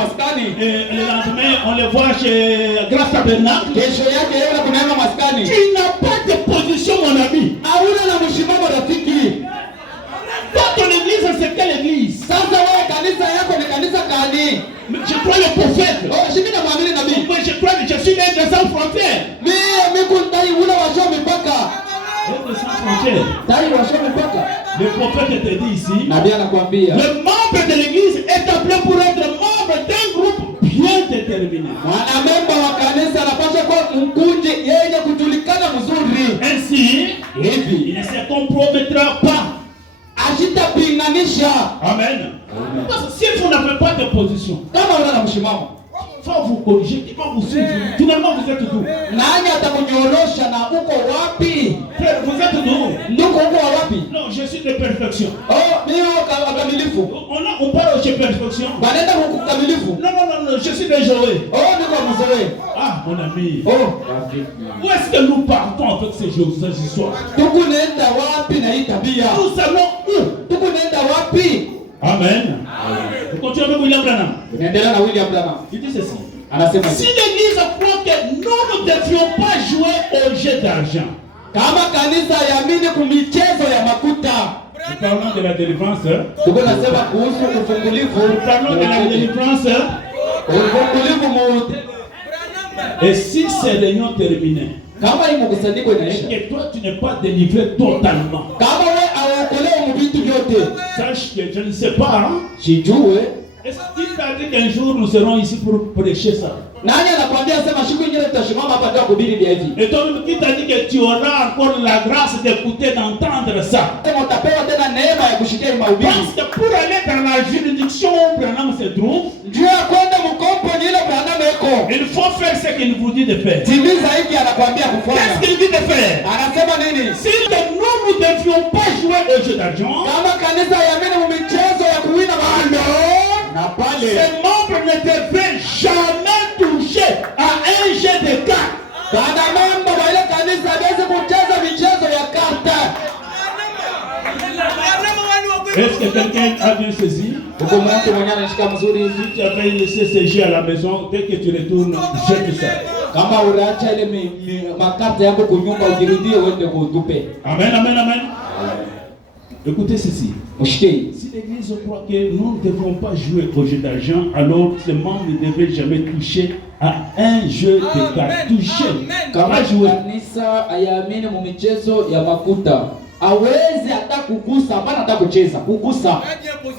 maskani. Et le lendemain, on les voit chez Grâce Tabernacle. Kesho yake yeye kunaenda maskani. Tu n'as pas de position, mon ami. Hauna na mshimamo rafiki. Toi, ton église, c'est quelle église? Sasa wewe kanisa yako ni kanisa gani? Je crois le prophète. Oh, shika na mwamini nabii. Moi, je crois que je suis l'un des sans frontières. Mimi kundai ule washo mipaka. L'un des sans frontières. Dai washo mipaka. Le prophète te dit ici. Nabii anakuambia. Le membre de l'église est appelé pour être membre d'un groupe bien déterminé. Mwanamemba wa kanisa anapaswa kuwa mkunji yenye kujulikana mzuri. Ainsi, il ne se compromettra pas. Ashitapinganisha. Amen. Parce que si vous n'avez pas de position, Kama una na mshimamo, il faut vous corriger, il va vous suivre. Finalement, vous êtes d'où? nani atakunyorosha na uko wapi? Frère, vous êtes d'où? Nduko uko wapi? Non, je suis de perfection. Oh, mimi ukamilifu. On parle de perfection. Banenda kukamilifu. Non, je suis de Joël. Oh, niko mzoe. Ah, mon ami. Oh, Où est-ce que nous partons avec ces histoires? tukunenda wapi na hii tabia? Nous allons où? Tukunenda wapi? Amen. Vous continuez avec William Branham. Unaendelea na William Branham. Il dit ceci. Anasema Si l'église croit que nous ne devions pas jouer au jeu d'argent, kama kanisa yaamini kumichezo ya makuta. nous parlons de la délivrance. Tuko nasema kuhusu ufungulivu. Nous parlons de la délivrance. Ufungulivu mu. Et si ces réunions terminaient, Kama hii mkusanyiko et inaisha. que toi tu n'es pas délivré totalement, Kama wewe aokolewe mu vitu vyote. sache que je ne sais pas, hein? Sijue. Est-ce qu'il t'a dit qu'un jour nous serons ici pour prêcher ça? Nani anakuambia sema siku nyingine tutashimama hapa ndio kuhubiri vya hivi? Et toi, qui t'a dit que tu auras encore la grâce d'écouter, d'entendre ça? Sema utapewa tena neema ya kushikia hii mahubiri. Parce que pour aller dans la juridiction où Branham se trouve, Ndio ya kwenda mkompo ni ile Branham eko. il faut faire ce qu'il vous dit de faire. Timiza hiki anakuambia Qu'est-ce kufanya. qu'il dit de faire? Anasema nini? Si nous ne devions pas jouer au jeu d'argent, Kama kanisa yaamini mu michezo ya kuwina mahali. Na pale ses membres ne devaient jamais toucher à un jeu de cartes. Bwana mambo wa ile kanisa hawezi kucheza michezo ya karta. Est-ce que quelqu'un a bien saisi? Uko mtu mwenye anashika mzuri hivi. Si tu avais laissé ces jeux à la maison, dès que tu retournes, jette ça. Kama unaacha ile makarta yako kunyumba ukirudie uende kutupe. Amen, amen, amen. Écoutez ceci. Mshike. Si l'église croit que nous ne devons pas jouer au jeu d'argent, alors ses membres ne devraient jamais toucher à un jeu de cartes. Toucher. Kama kanisa ayaamini mu michezo ya makuta, hawezi hata kugusa, hapana hata kucheza, kugusa.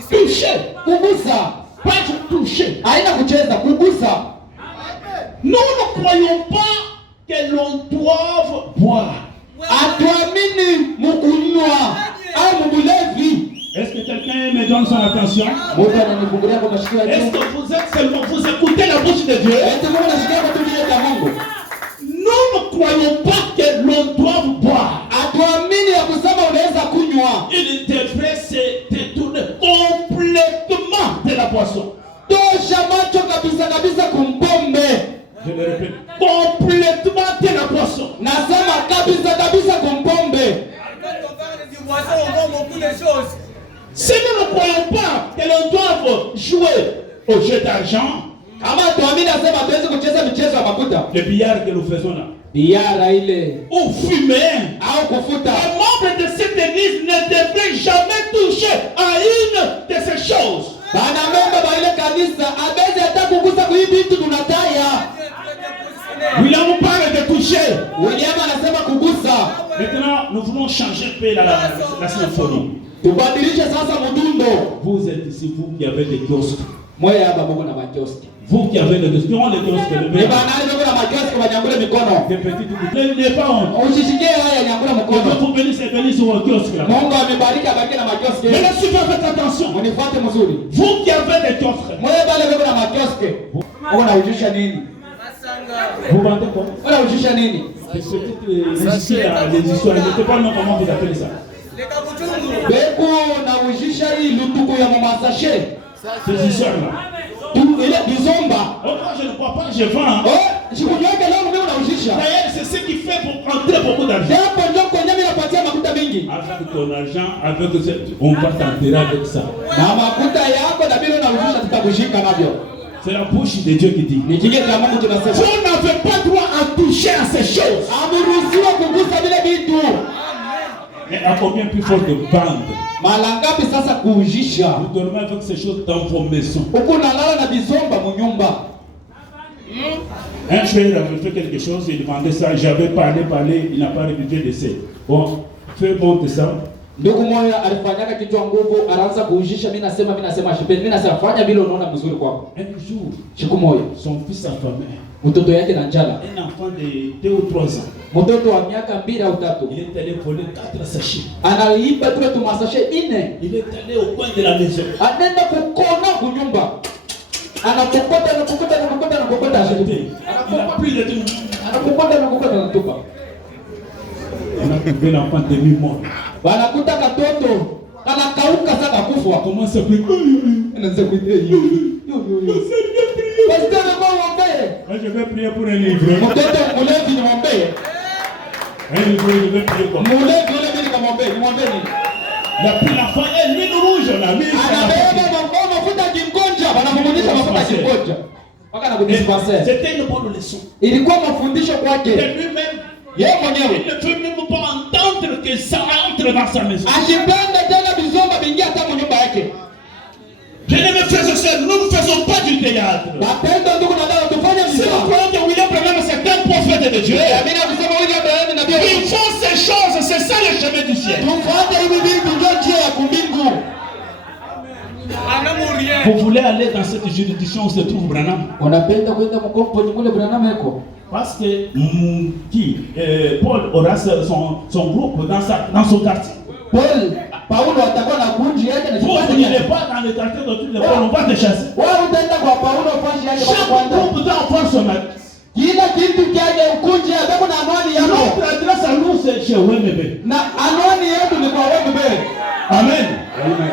Toucher. Kugusa. Pas toucher. Haina kucheza, kugusa. Nous ne croyons pas que l'on doive boire. Atuamini mukunywa au mubulevi. Est-ce que quelqu'un me donne son attention? Mungu ananifungulia kwa mashikio yake. Est-ce que vous êtes seulement, vous écoutez la bouche de Dieu? Eti Mungu anashikia kwa tumia ya Mungu. Nous ne croyons pas que l'on doive boire. Atuamini ya kusema unaweza kunywa. Il devrait se détourner complètement de la boisson. Tosha macho kabisa kabisa kumpombe. Je le répète, complètement de la boisson. Nasema kabisa kabisa kumpombe. Si nous ne croyons pas que l'on doit jouer au jeu d'argent, Kama tuamini nasema tuwezi kucheza michezo ya makuta. le billard que nous faisons là, Biara ile ou fumer, au kufuta. les membres de cette église ne devraient jamais toucher à une de ces choses. Bana memba ba ile kanisa abezi hata kugusa kwa hivi vitu tunataya. William parle de toucher. William anasema kugusa. Maintenant, nous voulons changer un peu la symphonie. Tubadilishe sasa mdundo. Vous êtes ici, vous qui avez des kiosques. Moya hapa Mungu na makioski. Vous qui avez des kiosques, qui ont les kiosques, Ni banani Mungu na makioski wanyangule mikono. des petits, n'ayez pas honte. Usishikie haya nyangula Quand mkono. vous venez, c'est venir sur vos kiosques là. Mungu amebariki abaki na makioski. Mais suivez, faites attention. Munifuate mzuri. Vous qui avez des kiosques, Moya bale Mungu na makioski. Unaujisha nini? vous vendez quoi? Unaujisha nini? Des petites musiciens, des histoires. Je ne sais pas non comment vous appelez ça. Beko na ujisha hii lutuku ya mamasashe. Ces histoires-là. Tu ile bizomba. Oh, moi, je ne crois pas, je vends. Oh, sikunyonge leo mimi unaujisha. D'ailleurs, c'est ce qui fait pour entrer beaucoup d'argent. Hapo ndio kwenye mimi napatia makuta mingi. Avec ton argent, avec on va t'enterrer avec ça. Na makuta yako na bila unaujisha tutakushika navyo. C'est la bouche de Dieu qui dit. Ni kinywa cha Mungu tunasema. Vous n'avez pas droit à toucher à ces choses. Ameruhusiwa kugusa vile vitu. Mais à combien plus fort de bande? Mara ngapi sasa kuujisha? Vous dormez avec ces choses dans vos maisons. Uko nalala na bizomba mu nyumba. Un frère avait fait quelque chose, il demandait ça, j'avais parlé, il n'a pas réputé de ça. Bon, fais monter ça. Ndugu moja alifanyaka kitu cha nguvu, anaanza kuujisha. Mimi nasema shipendi. Mimi nasema fanya vile unaona mzuri kwako. Un jour, Siku moja son fils affamé, mtoto yake na njala, un enfant de 2 ou 3 ans, mtoto wa miaka 2 au 3, il est allé voler 4 sachets. anaiba tu tumasashe 4. Il est allé au coin de la maison. Anaenda kukona kunyumba, anapokota Il a pris le truc. anapokota anatupa. On a trouvé l'enfant demi-mort. Wanakuta katoto kanakauka sasa kufa. Comment ça peut? Anaanza kuita pasteur Je vais prier pour un livre. mtoto mlevi ni mwombee. Un livre, je vais prier quoi? Mlevi yule mimi nikamwombee, nimwombee nini? La l'enfant est l'huile rouge, on a mis ça. Anabeba mafuta kingonja, wanamfundisha mafuta kingonja. Mpaka na kudispenser. C'était une bonne leçon. Ilikuwa mafundisho kwake. Et lui-même, Yeye mwenyewe il ne veut même pas entendre que ça entre dans sa maison. ashipende tena bizomba bingia hata mu nyumba yake. Bien-aimés frères et sœurs, nous ne faisons pas du théâtre. Wapendwa ndugu na dada, tufanye Si vous misa. croyez que William Branham c'est un prophète de Dieu, Mimi nakusema William Branham na Biblia. ils font ces choses, c'est ça le chemin du ciel. Tufuate hivi vitu ndio njia ya kumbingu. Vous voulez aller dans cette juridiction où se trouve Branham? Unapenda kwenda mkopo ni kule Branham yako? Parce que Paul aura son groupe dans son quartier. Paulo atakuwa na kunji yake na Paul, kipande il n'est chake. pas dans le quartier de toutes les Paul, on va te chasser. Wewe utaenda kwa Paulo fashi yake kwa Chaque kwanza. groupe doit avoir son adresse. Kila kitu kyake ukunji yake na anwani yako. Notre adresse à nous, c'est chez WMB. Na anwani yetu ni kwa wewe mbele. Amen. Amen.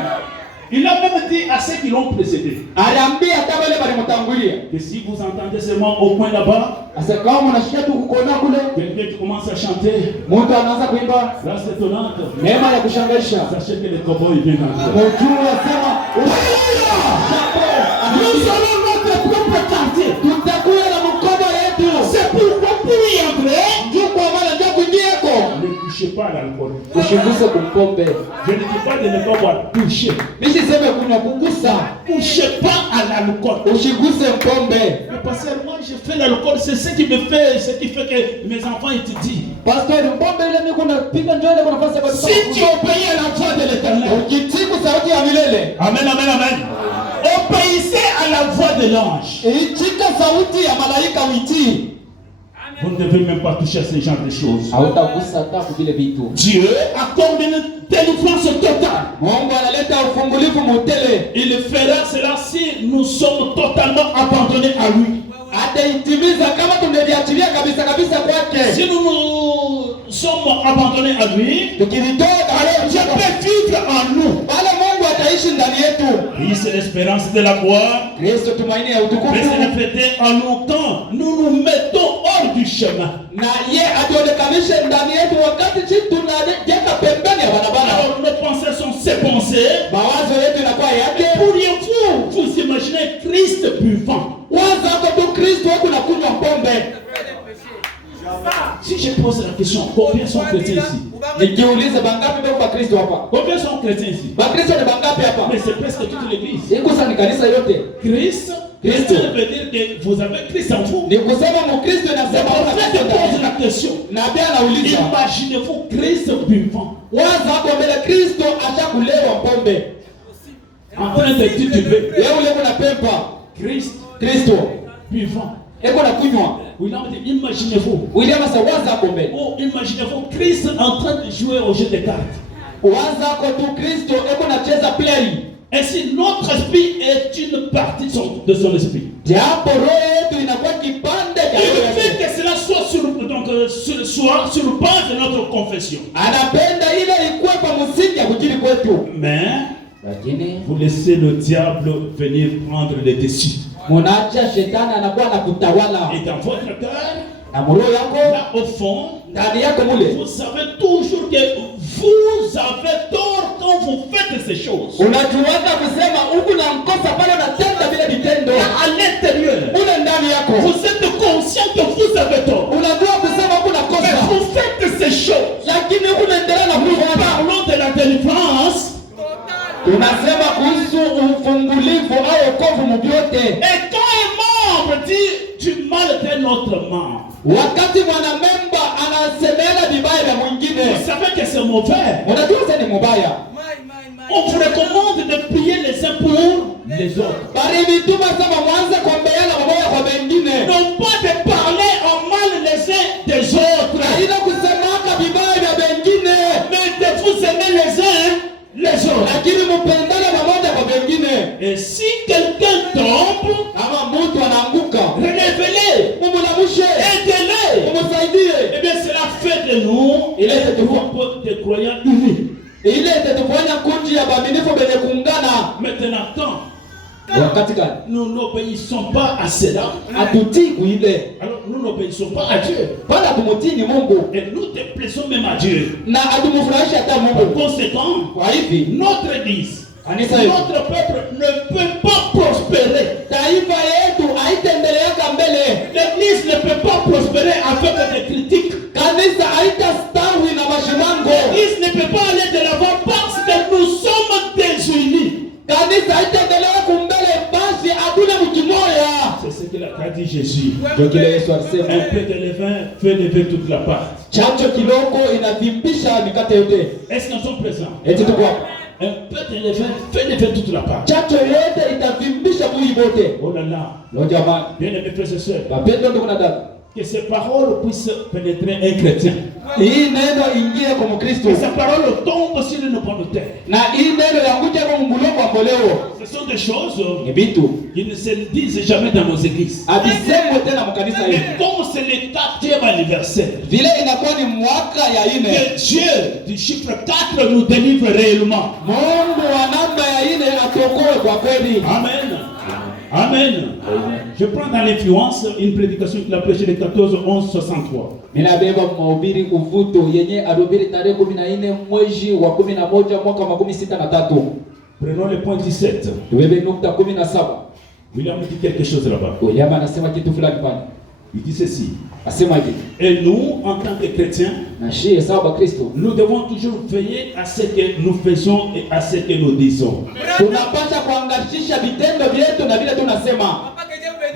Il a même dit à ceux qui l'ont précédé Aliambia hata wale walimtangulia. que si vous entendez seulement au coin là-bas, Sasa kama unashikia tu kukona kule, quelqu'un qui commence à chanter, mtu anaanza kuimba grâce étonnante, neema ya kushangaisha. sachez que les cowboys viennent entrer. Mjua sema Nous allons notre propre quartier. tutakuwa na mkoba yetu. C'est pourquoi pour y entrer, Ndio kwa maana ndio kuingiako. ne touchez pas à l'alcool. Usiguse kumpombe. Je ne dis pas de ne pas boire, toucher. Mimi siseme kunywa, kugusa. Touchez pas à l'alcool. Usiguse mpombe. Mais parce que moi, je fais l'alcool, c'est ce qui me fait, ce qui fait que mes enfants étudient. Pastor, mpombe ile mimi kuna piga njoo ile kuna nafasi ya Si tu obéis à la voix de l'Éternel, ukitiku sauti ya milele. amen, amen, amen. Obéissez à la voix de l'ange. Itika sauti ya malaika uitii. Vous ne devez même pas toucher à ce genre de choses. Hautagusa hata vile vitu. Dieu accorde une délivrance totale. Mungu analeta ufungulifu mutele. Il fera cela si nous sommes totalement abandonnés à lui. Ataitimiza kama tumeviachilia kabisa kabisa kwake. Si nous sommes abandonnés à lui, Tukilitoa alors Dieu peut vivre en nous. wala Mungu ataishi ndani yetu. Oui, c'est l'espérance de la gloire. Kristo tumaini ya Mais utukufu. c'est répété en nous quand nous nous mettons hors du chemin. Na ye ationekanishe ndani yetu wakati sisi tunajeka pembeni ya barabara. Alors nos pensées sont ses pensées. Mawazo yetu inakuwa yake. Pourriez-vous vous imaginer Christ buvant? Waza hapo tu Kristo wako na kunywa pombe. Si je pose la question, combien sont chrétiens ici? Nikiuliza bangapi mbele kwa Kristo hapa? Combien sont chrétiens ici? Bakristo ni bangapi hapa? Mais c'est presque toute l'église. Iko sana ni kanisa yote. Christ, Christ. Christ veut dire que vous avez Christ en vous. Ni kusema Mkristo Le inasema una prophète Kristo pose ndani. la question. Nabii anauliza, Imaginez-vous Christ buvant, waza hapo mbele Kristo ashakulewa pombe. en train de tituber. Yeye ule kuna pepa. Christ Kristo buvant. eko na kunywa. William dit, imaginez-vous. William asa waza hapo mbele. Oh, imaginez-vous Christ en train de jouer au jeu de cartes. Waza hapo tu Kristo eko na cheza play. Ainsi, notre esprit est une partie de son esprit. Japo roho yetu inakuwa kipande cha Il roho fait yetu. que cela soit sur base de notre confession. Anapenda ile ikuwe kwa msingi ya kukiri kwetu. Mais Lakini vous laissez le diable venir prendre les dessus. munacha shetani anakuwa anakutawala. Et dans votre cœur, Na roho yako là au fond, ndani yako mule. vous savez toujours que vous avez tort quand vous faites ces choses. Unajuaza kusema huku na mkosa pale unatenda vile vitendo. À l'intérieur Vous êtes conscient que vous avez tort. unajua kusema kuna Mais kosa, vous faites ces choses. lakini unaendelea na Nous kufanya. parlons de la délivrance. Tunasema kuhusu ufungulivu au wokovu mvyote. Et quand un membre dit du mal d'un autre membre, Wakati mwanamemba anasemela vibaya vya mwingine, vous savez que c'est mauvais. unajua sasa ni mubaya. On vous recommande de prier les uns pour les autres. Bali vituma sema mwanze kuombeana pamoja kwa wengine. Non pas de parler en mal les uns des autres, Na ile kusemaka vibaya vya wengine, mais de vous aimer les uns les autres. lakini mpendane pamoja kwa wengine. Et si quelqu'un tombe, Kama mtu anaanguka, relevez-le, mumulamushe, aidez-le. mumusaidie. Eh bien, cela fait de nous un groupe de croyants unis. Ile itatufanya kundi ya waaminifu wenye kuungana. Maintenant, quand Wakati gani? nous n'obéissons pas à cela, Hatutii kuile. alors nous n'obéissons pas à Dieu. Pala tumutii ni Mungu Et nous déplaisons même à Dieu. na hatumfurahishi hata Par Mungu. conséquent, Kwa hivi notre église, kanisa yetu, notre peuple ne peut pas prospérer. taifa yetu haitaendeleaka mbele. L'église ne peut pas prospérer avec des critiques. Kanisa haitastawi na mashimango. L'église ne peut pas aller de l'avant parce que nous sommes désunis. Kanisa haitaendelea kumbele basi hakuna mtu mmoja. C'est ce qu'il a dit Jésus. Ndio kile Yesu alisema. Un peu de levain fait lever toute la pâte. Chacho kidogo inavimbisha mikate yote. Est-ce qu'ils sont présents? Eti tuko hapa. Un peu de levain fait lever toute la pâte. Chacho yote itavimbisha mwili wote. Oh là là. Ndio jamani. Bien-aimés frères et sœurs, Wapendwa ndugu na dada. que ces paroles puissent pénétrer un chrétien. Hii neno ingie kwa Mkristo. Que ces paroles tombent sur une bonne terre. Na hii neno yanguke kwa mbulongo wa koleo. Ce sont des choses Ni vitu qui ne se disent jamais dans nos églises. abisemwe tena mkanisa Mais hili. comme c'est le 4e anniversaire, Vile inakuwa ni mwaka ya ine. que Dieu du chiffre 4 nous délivre réellement. Mungu wa namba ya ine atokoe kwa kweli. Amen. Amen. Je prends dans l'influence une prédication qu'il a prêchée le 14/11/63. Ninabeba mahubiri uvuto yenye alihubiri tarehe 14 mwezi wa 11 mwaka wa 63. Prenons le point 17. Tubebe nukta 17. William dit quelque chose là-bas. William anasema kitu fulani pale. Il dit ceci. Asema hivi. Et nous, en tant que chrétiens, Na shie sawa Kristo. nous devons toujours veiller à ce que nous faisons et à ce que nous disons. Tunapaswa kuangalia vitendo vyetu na vile tunasema.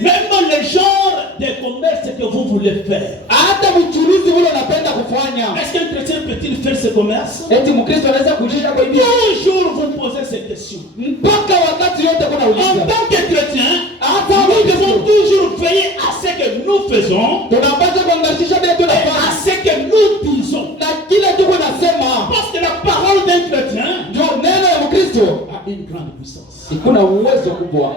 Même le genre de commerce que vous voulez faire. Hata mchuruzi ule unapenda kufanya. Est-ce qu'un chrétien peut-il faire ce commerce? Eti Mkristo anaweza kujisha kwa hivi. Toujours vous posez cette question. Mpaka wakati yote kuna En uliza. tant que chrétien, Hata nous devons Mkristo toujours veiller à ce que nous faisons tunapaswa kuangalia vile et à tunafanya. ce que nous disons. Na kile tuko nasema Parce que la parole d'un chrétien ndio neno ya Mkristo a une grande puissance. ikuna uwezo kubwa.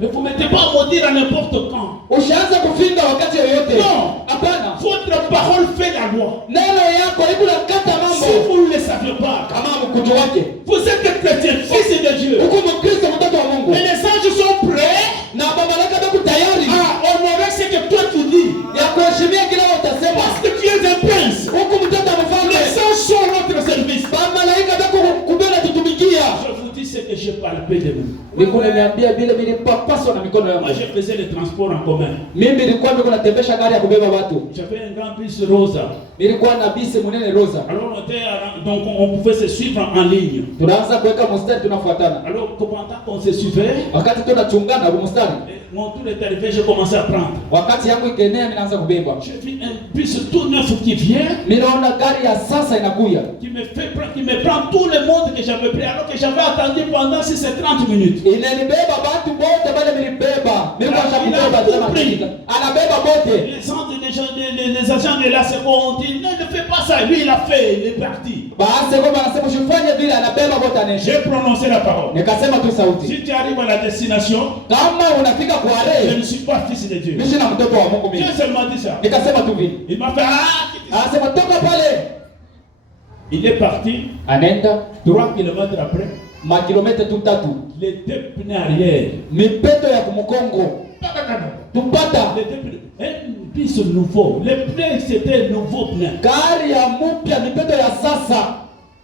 Ne vous mettez pas à maudire à n'importe quand. Ushaanza kufinga wakati yoyote. Non. Hapana. Votre parole fait la loi. Neno yako iko na kata Si mambo. vous ne le saviez pas, Kama mkuto wake. vous êtes chrétien, fils de Dieu. Uko Mkristo mtoto wa Mungu. Et les anges sont prêts Na mamlaka yako tayari à honorer ce que toi tu dis. ya kuheshimia kile utasema. Parce que tu es un prince. Huko mtoto wa mfalme. Les anges sont à votre service. Malaika yako kubela tutumikia. Je vous dis ce que j'ai palpé de vous. Niko niambia vile nilipapaswa na mikono yangu. Moi, je faisais le transport en commun. Mimi nilikuwa niko natembesha gari ya kubeba watu. J'avais un grand bus rosa. Nilikuwa na bisi munene rosa. Alors, donc on pouvait se suivre en ligne. Tunaanza kuweka mstari tunafuatana. Alors, pendant qu'on se suivait, Wakati tunachungana kwa mstari. mon tour est arrivé, j'ai commencé à prendre. Wakati yangu ikenea mimi naanza kubeba. J'ai vu un bus tout neuf qui vient, Ninaona gari ya sasa inakuja. qui me prend tout le monde que j'avais pris, alors que j'avais attendu pendant 6 et 30 minutes. Inanibeba watu wote bale nilibeba. Nilikuwa shabeba sema hakika. Anabeba wote. Les agents de la seconde ont dit, ne fais pas ça. Lui, il a fait, il est parti. Baadhi kwa anasema usifanye vile, anabeba wote anesha. J'ai prononcé la parole. Nikasema tu sauti. Si tu arrives à la destination, Kama unafika kwa je are, ne suis pas fils de Dieu. mimi na mtoto wa Mungu mimi. Dieu seulement dit ça. Nikasema tu vile. Il m'a fait, Anasema toka pale. il est parti, Anaenda 3 kilomètres après, makilomita tu tatu. les 2 pneus arrière. Mipeto ya kumkongo. Tupata Les 2 pneus. Un bus nouveau. Les pneus, c'était un nouveau pneu. gari ya mpya, mipeto ya sasa.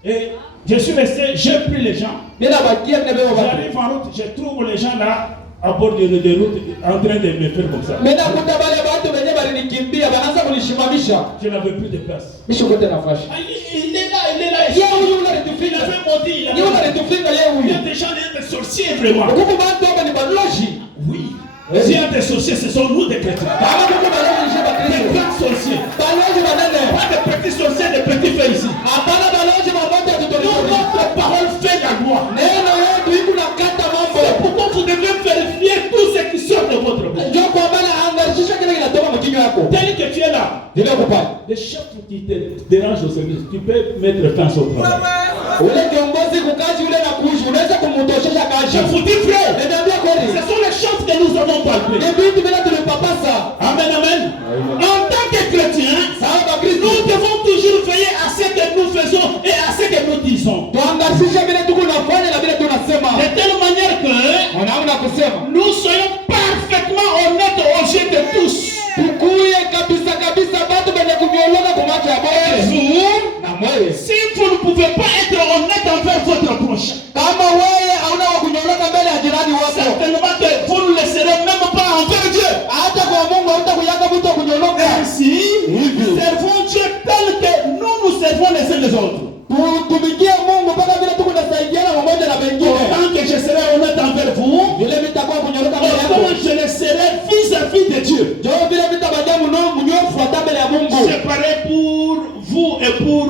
Et je suis resté, j'ai pris les gens. Mimi nabakia ninabeba watu. J'arrive en route, je trouve les gens là. à bord de route en train de me faire comme ça. Mimi nakuta wale watu wenyewe walinikimbia, wanaanza kunishimamisha. Je n'avais plus de place. Misho kote nafasi. Il est là. Yeye huyu unalitufika. Il avait menti. Yeye unalitufika yeye Il y huyu. a des gens, des sorciers vraiment. Huko watu hapa ni balozi. Oui. S'il y a des sorciers, ce sont nous des chrétiens. Kama huko balozi ni shaba Des Kristo. grands sorciers. Balozi wanene. Pas de petits sorciers, des petits faits ici. Hapana balozi mamoja tutolio. Notre parole fait la loi. Neno yetu iko na kata mambo. C'est pourquoi vous devez vérifier tout ce qui sort de votre bouche. Ndio kwa maana angarisha kile kinatoka mkinywa yako. Tel que tu es là, Ndio kupata. les chefs qui te dérangent au service, tu peux mettre fin au travail. Ule kiongozi kukazi ule na kuishi unaweza kumutoshesha kazi. Je vous dis frère, Niambia kweli. ce sont les choses que nous avons palpées. Ni vitu bila tulipapasa. Amen, amen. En tant que chrétiens, Sawa ba Kristo. nous devons toujours veiller à ce que nous faisons et à ce que nous disons. Tuangarishe vile tuko nafanya na vile tunasema. De telle manière que Unaona kusema. nous soyons parfaitement honnêtes aux yeux de tous. Tukuye kabisa watu wenye kunyoloka kwa macho ya Et Bwana. vous, Na moyo. si vous ne pouvez pas être honnête envers votre prochain, Kama wewe hauna wa kunyoloka mbele ya jirani wako. certainement que vous ne le serez même pas envers Dieu. Hata kwa Mungu hautakuyaka mtu wa kunyoloka. Ainsi, servons Dieu tel que nous servons les uns les autres. Tumikie Mungu mpaka vile tuko nasaidiana pamoja na wengine. Tant que je serai honnête envers vous, Vile vitakuwa kunyoloka mbele yako. autant je le serai vis-à-vis de Dieu. Jo vile vitabadia mnyofu hata mbele ya Mungu. C'est pareil pour vous et pour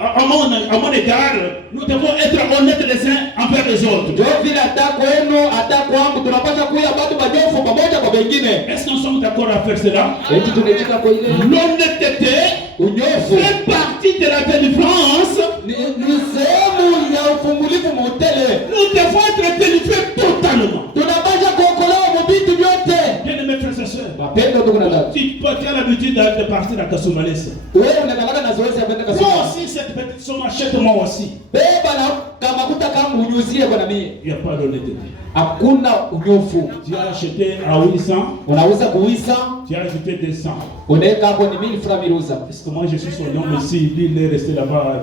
à mon égard, nous devons être honnêtes les uns envers les autres. Jo vile hata kwenu hata kwangu tunapaswa kuya watu manyofu pamoja kwa wengine. Est-ce que nous sommes d'accord à faire cela? Eti tunaitika kwa ile L'honnêteté unyofu. fait partie de la délivrance. Ni sehemu ya ufungulivu mutele. Nous devons être délivrés totalement. Tunapaswa kuokolewa mubitu vyote. Bien-aimés frères et sœurs, Mapendo tuko na dada. tu as l'habitude de partir à Kasumbalesa. Wewe unakalaka na zoezi ya kwenda Moi kasoma. aussi, cette petite somme, achète-moi aussi. Beba na kama kuta kama unyuzie kwa mimi. Il n'y a pas d'honnêteté. Hakuna unyofu. Tu as acheté à 800, Unauza kuisa, tu as ajouté 200. unaweka hapo ni 1000 francs miruza. Est-ce que moi je suis son homme ici, lui il est resté là-bas.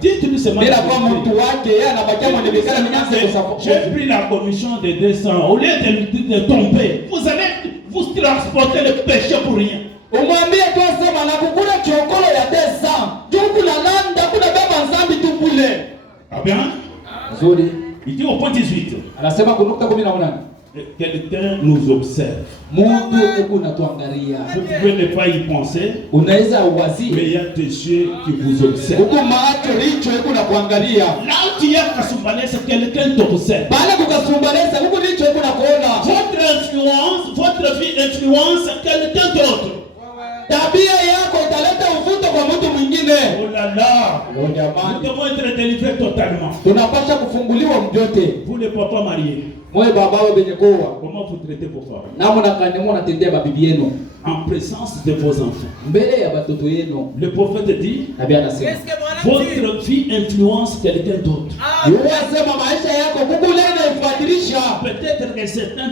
Dites-lui seulement. Bila kwa mtu wake yeye anabakia mwenye bikara minyanze kwa J'ai pris la commission de 200. Au lieu de tomber, vous allez vous transporter le péché pour rien. Umwambie tu asema na kukula chokolo ya desa. Juku na landa kuna baba nzambi tu kule. Ah bien? Nzuri. Il dit au point 18. Anasema kunukta 18. Quelqu'un nous observe. Mungu eko natuangalia. Vous pouvez ne pas y penser, Unaweza mais uwazie. il y a des yeux qui vous observent. Huko macho licho eko nakuangalia. Là où tu es à Kasumbalesa, quelqu'un t'observe. Pale kukasumbalesa huko licho eko nakuona. Votre vie influence quelqu'un d'autre. Tabia yako italeta uvuto kwa mtu mwingine. Oh là là! Oh Nous jamani. devons être délivrés totalement. Tunapaswa kufunguliwa mjote. Vous les papas mariés, Mwe baba wao benye koa. comment vous traitez vos femmes? Namo nakanemo natendea babibi yenu En présence de vos enfants. mbele ya batoto yenu. Le prophète dit, Nabii anasema votre vie influence quelqu'un d'autre. yeye asema maisha yako kukule inaifuatilisha. Peut-être que c'est un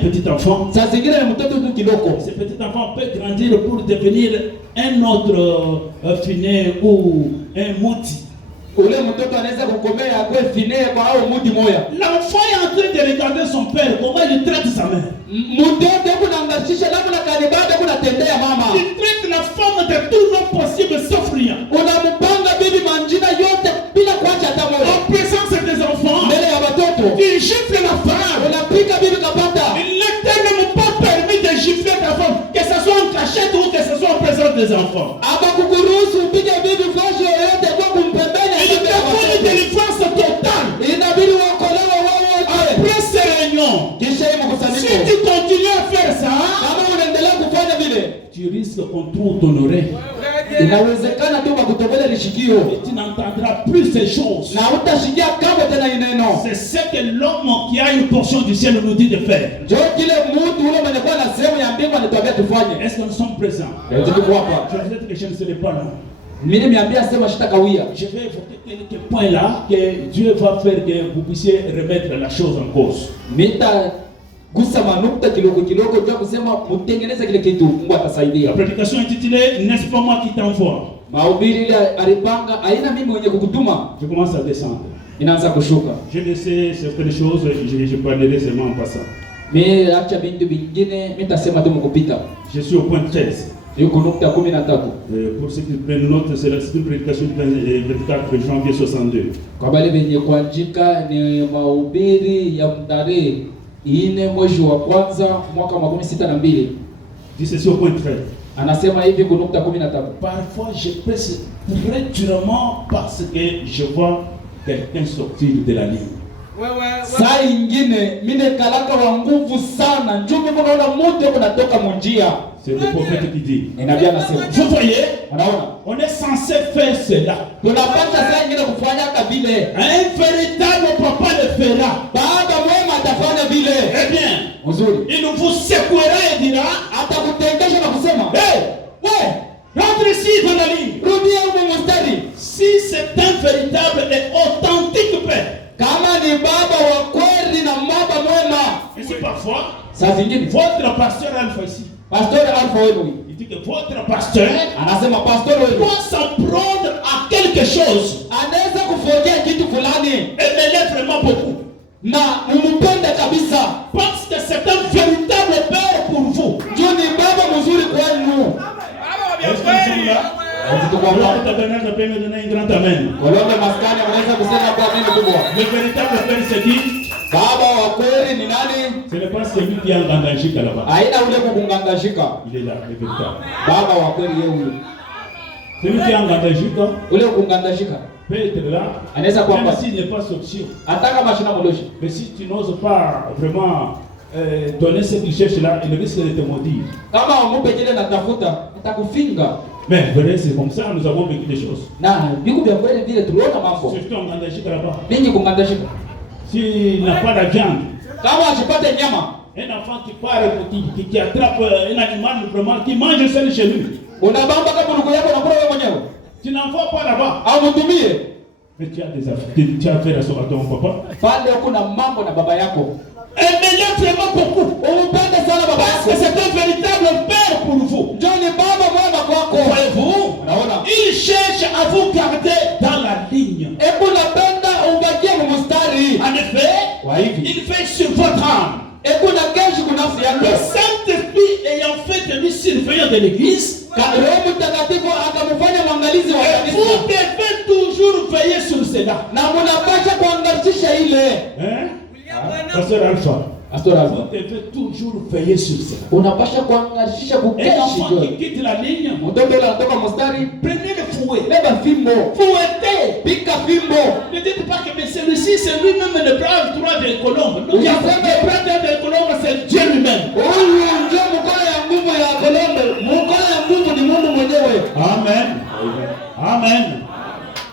petit enfant. Saa zingine ni mtoto tu kiloko. Ce petit enfant peut grandir pour devenir un autre finet ou un mouti. Ule mtoto anaweza kukomea akwe fine kwa au mudi moya. L'enfant est en train de regarder son père, comment il traite sa mère. Mtoto kuna ngashisha na kuna kanibada kuna tendea mama. Il traite la femme de tout nom possible sauf rien. Unampanga bibi manjina yote bila kuacha hata moja. En présence des enfants, Mbele ya watoto. il gifle la femme. Unapika bibi kapata. Il n'était même pas permis de gifler ta femme, que ce soit en cachette ou que ce soit en présence des enfants. Aba kukuruhusu upige bibi flash yoyote kwa kumpembeni. Il te faut une délivrance totale. Inabidi uokolewe wewe wote. Après ces réunions, Kisha hii si mkusanyiko. tu continues à faire ça, Kama unaendelea kufanya vile, tu risques qu'on trouve ton oreille. inawezekana tu bakutobele lishikio. Et tu n'entendras plus ces choses. Na utashikia kamwe tena ineno. C'est ce que l'homme qui a une portion du ciel nous dit de faire. Jo kile mtu ule mwenye kuwa na sehemu ya mbingu anatuambia tufanye. Est-ce que nous sommes présents? Leo tuko hapa. Peut-être que je ne serai pas là. Mimi nimeambia sema shitakawia. Je vais évoquer quelques points là que Dieu va faire que vous puissiez remettre la chose en cause. Mita gusa manukta kiloko kiloko kwa kusema mtengeneze kile kitu Mungu atasaidia. La prédication intitulée N'est-ce pas moi qui t'envoie? Mahubiri ile alipanga aina mimi mwenye kukutuma. Je commence à descendre. inaanza kushuka. Je ne sais certaines choses, je parlerai seulement en passant. Mimi acha bintu bingine nitasema tu mkupita. Je suis au point 13. Yuko nukta 13. Pour ceux qui prennent note, c'est la prédication du 24 janvier 62. Kwa wale wenye kuandika ni mahubiri ya tarehe 4 mwezi wa kwanza mwaka 62. Dit ceci au point 13. Anasema hivi kwa nukta 13. Parfois je presse très durement parce que je vois quelqu'un sortir de la ligne. Saa ingine mimi kalaka wa nguvu sana njoo mimi naona mtu kunatoka munjia. C'est le prophète qui dit. Nabii anasema. Vous voyez, Anaona? on est censé faire cela. Tunapata saa ingine kufanya kabile. Un véritable papa le fera. Baba mwema atafanya vile. Eh bien, Mzuri. il vous secouera et dira, Atakutengesha na kusema, hey, wewe rentre ici dans la ligne. rudia huko mstari. Si c'est un véritable et authentique père. Kama ni baba wa kweli na baba mwema. Et c'est parfois, Saa zingine votre pasteur Alpha ici, pastor Alpha wenu il dit que votre pasteur anasema pastor wenu doit s'en prendre à quelque chose anaweza kufokea kitu fulani et m'aimer vraiment beaucoup. na umpende kabisa. Parce que c'est un véritable père pour vous. Ndio ni baba mzuri kwenu. Est-ce que nous sommes là? Alors, tu peux me donner un grand amen. Kolonde maskani wanaweza kusema kwa nini kubwa. Le véritable père se dit, Baba wa kweli ni nani? ce n'est pas celui qui est engagé là-bas. Haina ule kukungangashika. Il est là, le véritable. Baba wa kweli yeye huyo. Celui qui est engagé, Ule kukungangashika. peut être là, Anaweza même kwamba s'il n'est pas sorti. hata kama shina moloshi. Mais si tu n'oses pas vraiment donner ce qu'il cherche là, il risque de te maudire. Kama umupe kile natafuta, atakufinga. Mais vrai, c'est comme ça, nous avons vécu des choses. Na viku vya kweli vile tuliona mambo. Surtout en engagé là-bas. Ninyi kungangashika. S'il n'a pas la viande, Kama asipate nyama, un enfant qui part, qui attrape un animal vraiment, qui mange seul chez lui. unabamba kama ndugu yako unakula wewe mwenyewe. Tu n'en vas pas là-bas. Au mtumie. Mais tu as des affaires, tu as affaire à ton papa. Pale kuna mambo na baba yako. Aimez-le vraiment beaucoup. Umpende sana baba Parce que yako. c'est un véritable père pour vous. Ndio ni baba mwema kwako. Voyez-vous, Unaona? il cherche à vous garder dans la ligne. Hebu napenda ubakie mstari. En effet, Kwa hivi. il fait sur votre âme. Hebu na kesho kuna nafsi Le yako. Saint-Esprit ayant fait de lui surveillant de l'église, Roho Mtakatifu akamfanya mwangalizi wa et vous kanisa. devez toujours veiller sur cela. Na mnapaswa kuangalia ile. Hein? Pasteur Alpha, Pastor Alpha. vous devez toujours veiller sur cela. Unapaswa kuangalia Un kukeshi. enfant qui quitte la ligne, Mtoto yule anatoka mstari, prenez le fouet. beba fimbo, Fouettez. pika fimbo. Ne dites pas que mais celui-ci, c'est lui-même le bras droit des colombes. Non, Oui, le c'est vrai. bras droit des colombes, c'est Dieu lui-même. Huyu ndio mkono ya nguvu ya Kolombe. Mkono ya nguvu ni Mungu mwenyewe. Amen. Amen.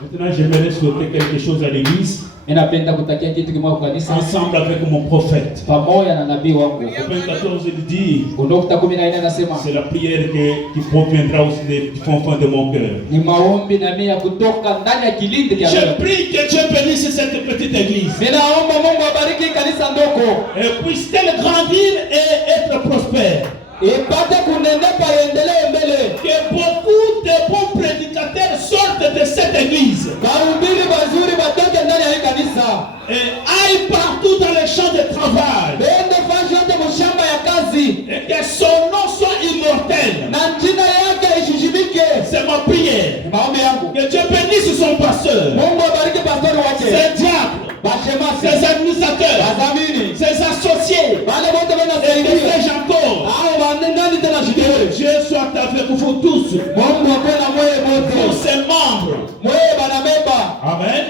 Maintenant, j'aimerais souhaiter quelque chose à l'église, Ninapenda kutakia kitu kimoja kwa kanisa ensemble avec mon prophète. pamoja na nabii wangu. Au point 14, il dit, Nukta 14 anasema c'est la prière qui proviendra aussi du fond de mon cœur. ni maombi na mimi ya kutoka ndani ya kilindi cha Je roho. prie que Dieu bénisse cette petite église. Ninaomba Mungu abariki kanisa ndoko. Et puisse-t-elle grandir et être prospère. Ipate kunenepa iendelee mbele. Que beaucoup de bons prédicateurs sortent de cette église Mahubiri mazuri batoke ndani ya hii kanisa. et aillent partout dans les champs de travail. Bende fashi yote mshamba ya kazi. Et que son nom soit immortel. Na jina yake ishishimike. C'est ma prière. Ni maombi yangu. Que Dieu bénisse son pasteur, Mungu abariki pastori wake. ses diacres, Bashemasi. ses administrateurs, Wazamini. ses associés Wale wote et wanasaidia. les encore. Hao wanendani tena Que shidere. Dieu soit avec vous tous, Mungu akwe na moyo tous wote. ses membres. Moyo banabeba. Amen.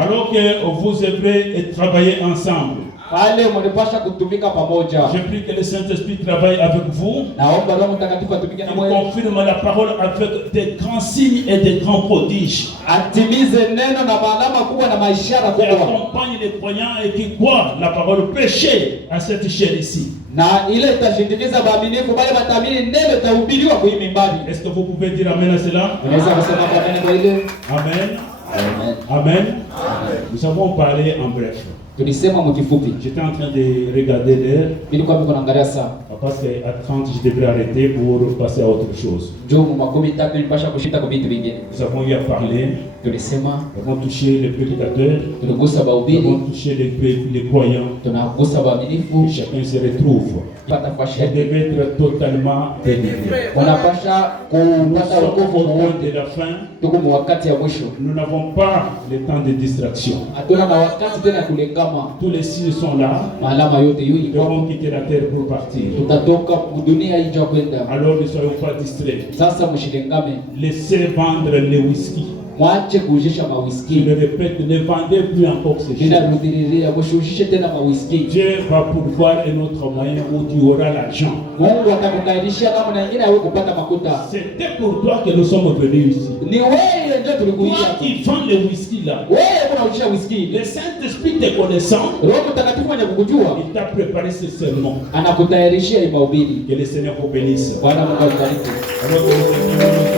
Alors que vous œuvrez et travaillez ensemble. Wale mnapasha kutumika pamoja. Je prie que le Saint-Esprit travaille avec vous. Naomba Roho Mtakatifu atumike na Il moyo. confirme la parole avec des grands signes et des grands prodiges. Atimize neno na alama kubwa na maishara Qui kubwa. accompagne les croyants et qui croient la parole prêchée à cette chair ici. Na ile itashindikiza waaminifu bali watamini neno itahubiriwa kwa hii mimbari. Est-ce que vous pouvez dire Amen à cela? Unaweza kusema kwa neno kwa ile? Amen. Amen. Amen. Nous avons parlé en bref. Tulisema mkifupi. J'étais en train de regarder l'heure Nilikuwa niko naangalia saa. parce qu'à 30 je devrais arrêter pour passer à autre chose. Njoo mu 13 nilipasha kushita kwa vitu vingine. Nous avons eu à parler tulisema nous avons touché les prédicateurs, tuligusa nous bahubiri, avons touché les croyants. tunagusa Et waaminifu. chacun se retrouve. Pata Elle fasha devait être totalement délivrée. wanapasha Nous kupata sommes wokovu au moment wowote. de la fin. Tuko mu wakati ya mwisho, Nous n'avons pas le temps de distraction. hatuna na wakati tena kulengama. Tous les signes sont là. Maalama yote hiyo Nous iko, devons quitter la terre pour partir. tutatoka dunia hii kwenda. Alors ne soyons pas distraits. Sasa mshilengame, Laissez vendre les whisky. mwache kuujisha Je mawiski. le répète, ne vendez plus encore ces choses. Ninarudililia, mshuhishe tena mawiski. Dieu va pourvoir un autre moyen où tu auras l'argent. Mungu atakukairishia kama na nyingine wewe kupata makuta. C'était pour toi que nous sommes venus ici. Ni wewe ndio Toi tulikuja. qui vends les whisky là, Wewe unaujisha whisky. le Saint-Esprit te connaissant, Roho Mtakatifu mwenye kukujua il t'a préparé ce sermon. anakutayarishia hii mahubiri. Que le Seigneur vous bénisse. Bwana Mungu akubariki. Alors que nous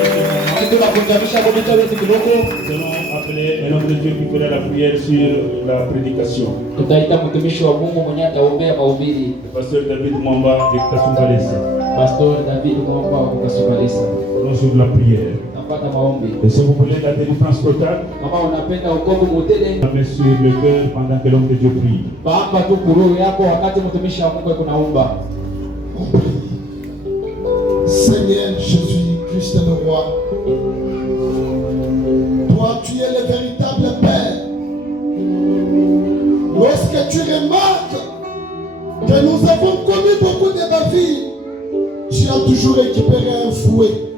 Tunakutamisha kwa mita wetu kidogo. allons appeler un homme de Dieu qui fera la prière sur la prédication. Tutaita mtumishi wa Mungu mwenye ataombea mahubiri. Le pasteur David Mwamba de Kasumbalesa. Pastor David Mwamba wa Kasubalisa. Nous sur la prière. Napata maombi. Et si vous voulez la délivrance totale, Kama unapenda wokovu mutele, la main sur le cœur pendant que l'homme de Dieu prie. pamba tu kuru yako wakati mtumishi wa Mungu kunaomba. Seigneur Jésus-Christ le roi, toi tu es le véritable Père. Lorsque tu remarques que nous avons commis beaucoup de bavures, tu as toujours récupéré un fouet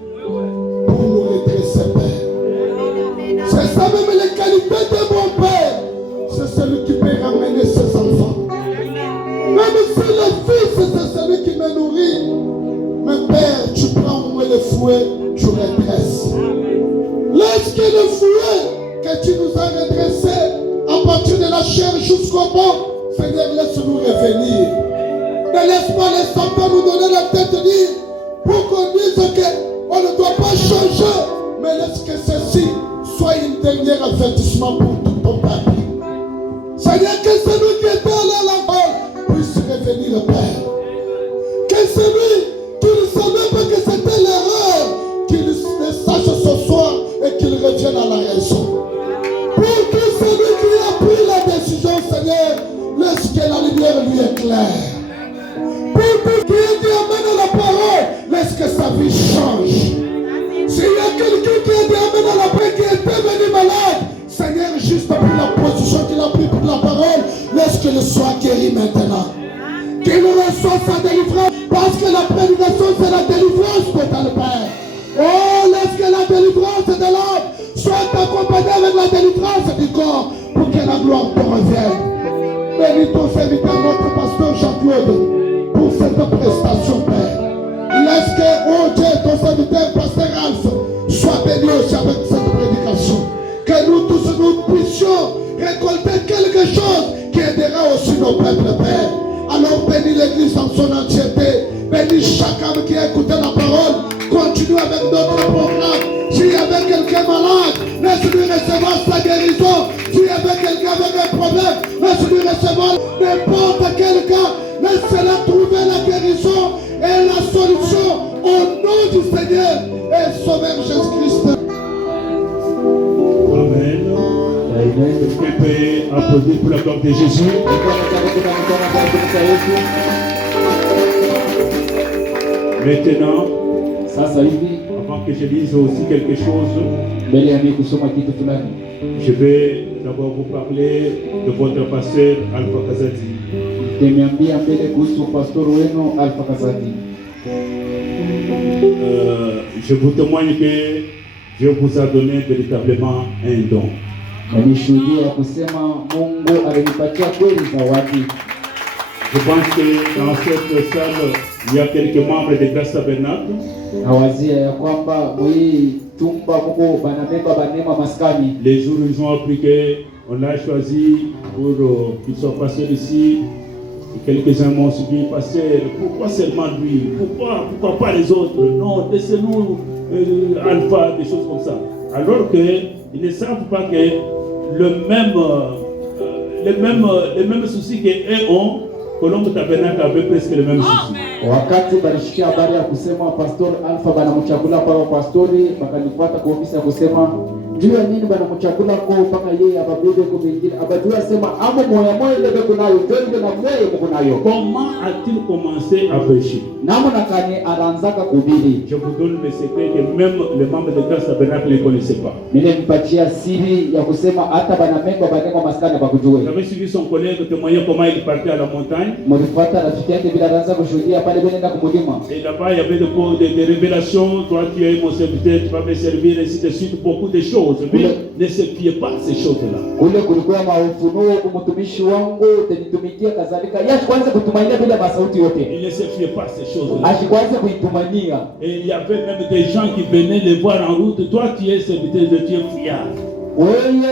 pour nous redresser, Père. C'est ça même les qualités de mon Père. C'est celui qui peut ramener ses enfants. Même si le Fils, c'est celui qui me nourrit. Mais Père, tu prends au moins le fouet, tu redresses. Lorsque le fouet que tu nous as redressé à partir de la chair jusqu'au bout, Seigneur, laisse-nous revenir. Ne laisse pas les enfants nous donner la tête dire pour qu'on dise qu'on ne doit pas changer, mais laisse que ceci soit une dernière avertissement pour tout ton peuple. Seigneur, que celui qui est allé à la mort puisse revenir, Père. Que celui qui ne savait pas que c'était l'erreur, qu'il le sache ce soir et qu'il revienne à la raison. Pour que celui qui a pris la décision, Seigneur, laisse que la lumière lui éclaire. Pour que celui qui amène la parole, laisse que sa vie change. S'il y a quelqu'un qui a été amené à la paix, qui est devenu malade, Seigneur, juste pour la position qu'il a pris pour la parole, laisse qu'il soit guéri maintenant. Qu'il reçoive sa délivrance, parce que la prédication c'est la délivrance totale, Père. Oh, laisse que la délivrance de l'âme soit accompagnée avec la délivrance du corps, pour que la gloire te revienne. Bénis ton serviteur, notre pasteur Jean-Claude, pour cette prestation, Père. Laisse que, oh Dieu, ton serviteur, pasteur Alph, soit béni aussi avec cette prédication. Que nous tous nous puissions récolter quelque chose qui aidera aussi nos peuples, Père. Alors bénis l'église en son entièreté. Bénis chaque âme qui a écouté la parole. Continue avec notre programme. S'il y avait quelqu'un malade, laisse-lui recevoir sa guérison. S'il y avait quelqu'un avec un problème, laisse-lui recevoir n'importe quel cas. Laisse-la trouver la guérison et la solution au nom du Seigneur et Sauveur Jésus-Christ. Amen. Est-ce qu'on peut applaudir pour la gloire de Jésus? Maintenant, Sasa hivi avant que je lise aussi quelque chose, mbele ya mimi kusoma kitu fulani, je vais d'abord vous parler de votre pasteur Alpha Kazadi. nimeambia mbele kuhusu pastor wenu Alpha Kazadi. Je vous témoigne que Dieu vous a donné véritablement un don. Na nishuhudia kusema Mungu alinipatia kweli zawadi. Je pense que dans cette salle, il y a quelques membres de Grâce Tabernacle. Nawazia ya kwamba hii chumba Mungu banabeba banema maskani. Les jours où ils ont appris qu'on l'a choisi pour qu'il soit pasteur ici, quelques-uns m'ont suivi, pasteur, pourquoi seulement lui? Pourquoi pas les autres? Non, laissez-nous Alpha, des choses comme ça. Alors qu'ils ne savent pas que les mêmes soucis qu'eux ont, Colombe Tabernacle avait presque les mêmes soucis. Wakati balishikia habari ya kusema pastor Alpha banamchagula kwa pastori, bakanifuata kwa ofisi ya kusema juu ya nini bana mchakula ko mpaka yeye ababebe ko vingine abajua sema amo moya moya ile beko nayo ndio ile na moya mko nayo. Comment a-t-il commencé à pécher? Namna kani anaanzaka kuhubiri. Je vous donne le secret que même les membres de Grâce Tabernacle ne connaissaient pas. Mimi nimpatia siri ya kusema hata bana mengo baneko maskani bakujue. J'avais suivi son collègue témoigner comment il partait à la montagne. Mlifuata rafiki yake bila anaanza kushuhudia pale bila nenda kumulima. Et là-bas il y avait des révélations, toi tu es mon serviteur, tu vas me servir, ainsi de suite, beaucoup de choses. Mais ne se fiez pas à ces choses-là. Kule kulikuwa maufunuo kumtumishi wangu utanitumikia kadhalika. Yeye kwanza kutumainia bila masauti yote. Il ne se fiait pas à ces choses-là. Ashikwanza kuitumania. Et il y avait même des gens qui venaient les voir en route. Toi tu es serviteur de Dieu fiable. Wewe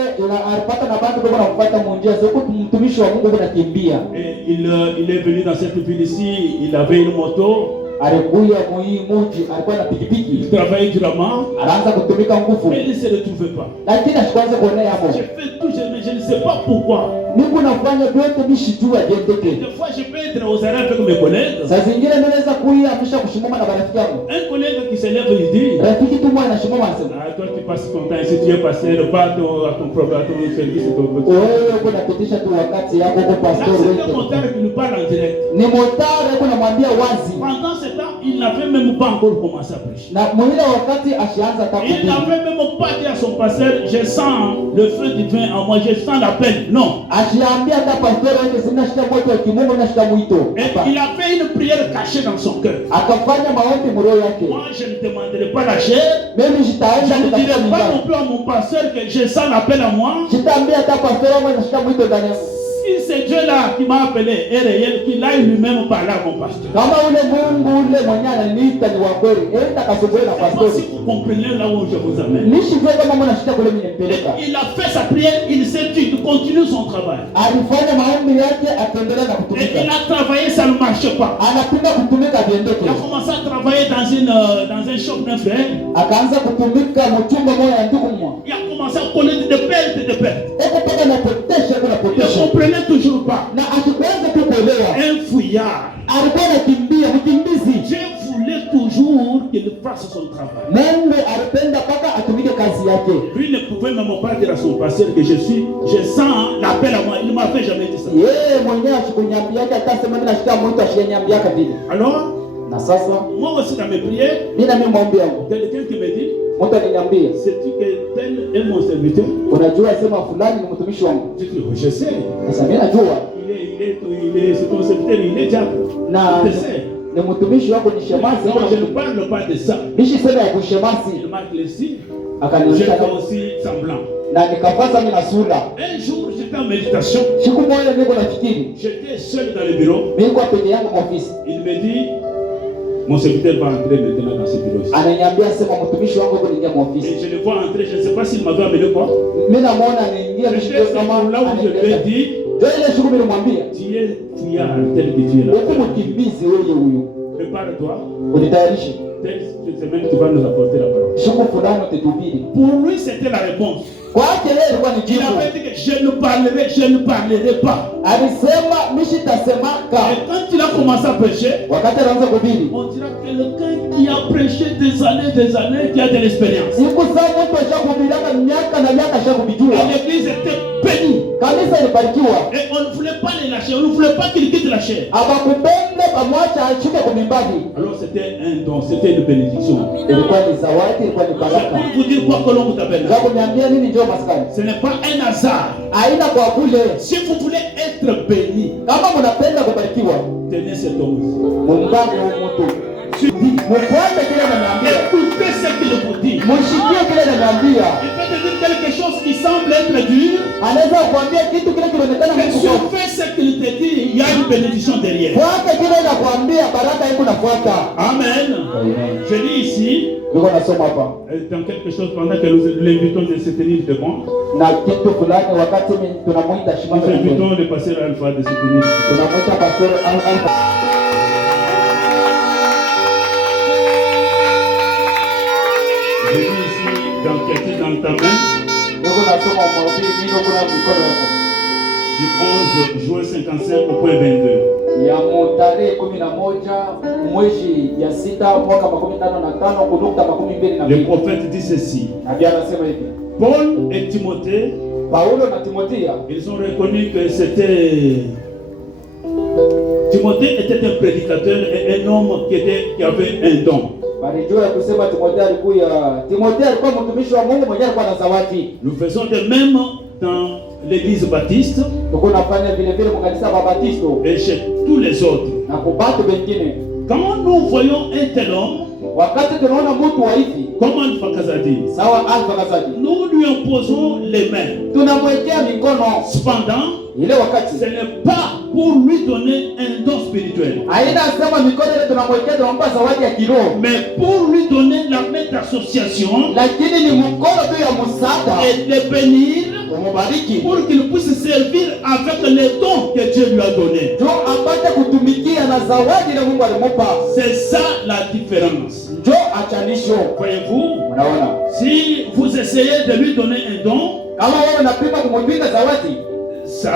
alipata na bantu kwa kufuata munjia sio mtumishi wa Mungu unakimbia. Et il est venu dans cette ville ici, il avait une moto. Alikuja muhii muji alikuwa na pikipiki. Il travaillait durement. Anaanza kutumika nguvu. Mais il ne se retrouvait pas. Lakini ashikwanza kuonea hapo. J'ai fait tout, mais je ne sais pas pourquoi. Mungu nafanya vyote bishijua jendeke. Des fois je peux être aux arrêts avec mes collègues. Saa zingine naweza kuia amesha kushimama na marafiki yangu. Un collègue qui se lève il dit, rafiki tu mwana anashimama anasema, ah toi tu passes ton temps ici, tu es passé le pas à ton problème, à ton service, ton wewe uko napitisha tu wakati yako kwa pastor wewe. wewe. C'est un motard qui nous parle en direct. Ni motari yuko namwambia wazi. Pendant ce temps, il n'avait même pas encore commencé à prêcher. Na mwile wakati ashaanza Il n'avait même pas dit à son pasteur, je sens le feu divin en moi, je sens l'appel. Non. Ashaambia hata pastor wake sina shida moto wa kimungu na shida mwito. Et il a fait une prière cachée dans son cœur. Akafanya maombi mroho yake. Moi je ne demanderai pas la chair. Mimi jitaenda Je ne dirai pas non plus à mon pasteur que je sens l'appel à moi. Jitaambia hata pastor wangu na shida mwito ndani yangu. Si c'est Dieu-là qui m'a appelé est réel, qu'il aille lui-même parler à mon pasteur. Kama ule Mungu ule mwenye ananiita ni wa kweli, enda kasumbue na pastor. Si vous comprenez là où je vous amène. Nishijue kama mwana shida kule mimi nimpeleka. Il a fait sa prière, il s'est dit, il continue son travail. Alifanya maombi yake akaendelea na Et kutumika. il a travaillé, ça ne marche pas. Anapenda kutumika viendoke. Il a commencé à travailler dans un shop d'un frère. Akaanza kutumika mchumba moja ya ndugu mmoja. Il a commencé à connaître des pertes et des pertes. Eko paka na potesha kuna Il ne potesha. comprenait toujours pas. Na akikuanza kuelewa. Un fouillard. Alikuwa anakimbia mkimbizi. Dieu voulait toujours qu'il fasse son travail. Mungu alipenda paka atumike kazi yake. Lui ne pouvait même pas dire à son pasteur que je sens l'appel à moi. Il ne m'a fait jamais dit ça. Yeye mwenyewe asikunyambia yake atasema mimi nashika mwito ashinyambia yake vile. Alors, Na sasa moi aussi dans mes prières, mimi na mimi maombi yangu. quelqu'un qui me dit, Mtu aliniambia, sais-tu que tel est mon serviteur? unajua sema fulani ni mtumishi wangu. Je dis, oh, je sais. Sasa mimi najua. C'est ton serviteur, il est diable. Na Je sais. ni mtumishi wako ni shemasi. Non, je ne parle pas de ça. Bishi sema ya kushemasi. Il marque les signes. Je Akanionyesha fais aussi semblant. na nikafaza mimi na sura. Un jour, j'étais en méditation. Siku moja niko nafikiri. J'étais seul dans le bureau. Mimi kwa peke yangu kwa ofisi. Il me dit, mon serviteur va entrer maintenant dans ce bureau. Ananiambia sema mtumishi wangu yuko kuingia kwa ofisi. Et je le vois entrer, je ne sais pas s'il m'avait amené quoi. Mimi namuona anaingia J'étais mshiko kama là où je lui ai dit, ndio ile siku mimi nimwambia, tu es fuyard tel que tu es là. huko mkimbizi wewe huyu. Prépare-toi. Unitayarishe. Cette semaine, tu vas nous apporter la parole. Siku fulani utahubiri. Pour lui, c'était la réponse. Kwa yake yeye ilikuwa ni Il jibu. avait dit que je ne parlerai pas. Alisema mimi sitasemaka. Et quand il a commencé à prêcher, Wakati anaanza kuhubiri, on dirait quelqu'un qui a prêché des années, qui a de l'expérience. siku sana mtu ashakuhubiriana miaka na miaka ashakubijua. Et l'église était bénie. Kanisa ilibarikiwa. Et on ne voulait pas les lâcher, on ne voulait pas qu'ils quittent la chair. Abakupende pamwacha ashuke kumimbadi. Alors c'était un don, c'était une bénédiction. Ilikuwa ni zawadi, ilikuwa ni C'est baraka. pour vous dire quoi que l'on vous appelle. Ndio kuniambia nini njoo maskani. Ce n'est pas un hasard. Aina kwa kule. Si vous voulez être béni, Kama mnapenda kubarikiwa, tenez cet homme. muungane huyu mtu. Mfuate kile ananiambia. Écoutez ce qu'il vous dit. Mshikie kile ananiambia. Il peut te dire quelque chose qui semble être dur. Anaweza kuambia kitu kile kinaonekana Mais si mgumu. on fait ce qu'il te dit, il y a une bénédiction derrière. Fuata kile anakuambia, baraka iko nafuata. Amen. Je lis ici, Niko nasoma hapa. dans quelque chose pendant que nous l'invitons de se tenir devant. Na kitu fulani wakati tunamuita Nous shimama. invitons le pasteur Alpha de se tenir devant. Tunamuita pastor Alpha. Je lis ici dans quelque chose dans ta main, Niko nasoma mahubiri niko kuna mkono wako. du 11 juin 55 au point 22. Ya tarehe 11 mwezi ya 6 mwaka 15 kunukta 22. Le prophète dit ceci. Nabii anasema hivi. Paul et Timothée, Paulo na Timothea ils ont reconnu que Timothée était un prédicateur et un homme qui avait un don. walijua kusema Timothea alikuwa mtumishi wa Mungu mwenyewe, alikuwa na zawadi. Nous faisons de même dans l'église baptiste Tunafanya vile vile kwa kanisa la Baptisto et chez tous les autres. na kubatu wengine. Quand nous voyons un tel homme, Wakati tunaona mtu wa hivi comme Alpha Kazadi, sawa Alpha Kazadi, nous lui imposons les mains. tunamwekea mikono. Cependant, Ile wakati ce n'est pas pour lui donner un don spirituel, haina sema mikono ile tunamwekea tunampa zawadi ya kiroho, mais pour lui donner la main d'association lakini ni mkono tu ya msaada et de bénir umubariki pour qu'il puisse servir avec les dons que Dieu lui a donnés. ndio apate kutumikia na zawadi ile Mungu alimupa. C'est ça la différence. Ndio achanisho. Voyez-vous, Unaona, si vous essayez de lui donner un don, kama wewe unapima kumwingiza zawadi ça,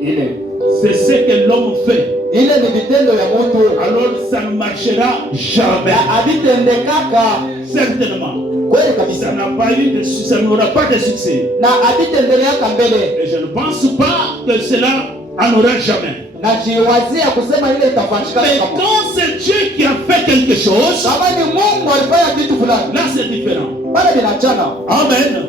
ile c'est ce que l'homme fait. ile ni vitendo ya mtu, Alors ça ne marchera jamais. Abitendekaka Certainement. kweli kabisa, Ça n'aura pas de succès. na abitendeleaka mbele, Et je ne pense pas que cela en aura jamais. na jiwazia kusema ile itafanyika. Mais quand c'est Dieu qui a fait quelque chose, Kama ni Mungu alifanya kitu fulani, là c'est différent. bado binachana. Amen.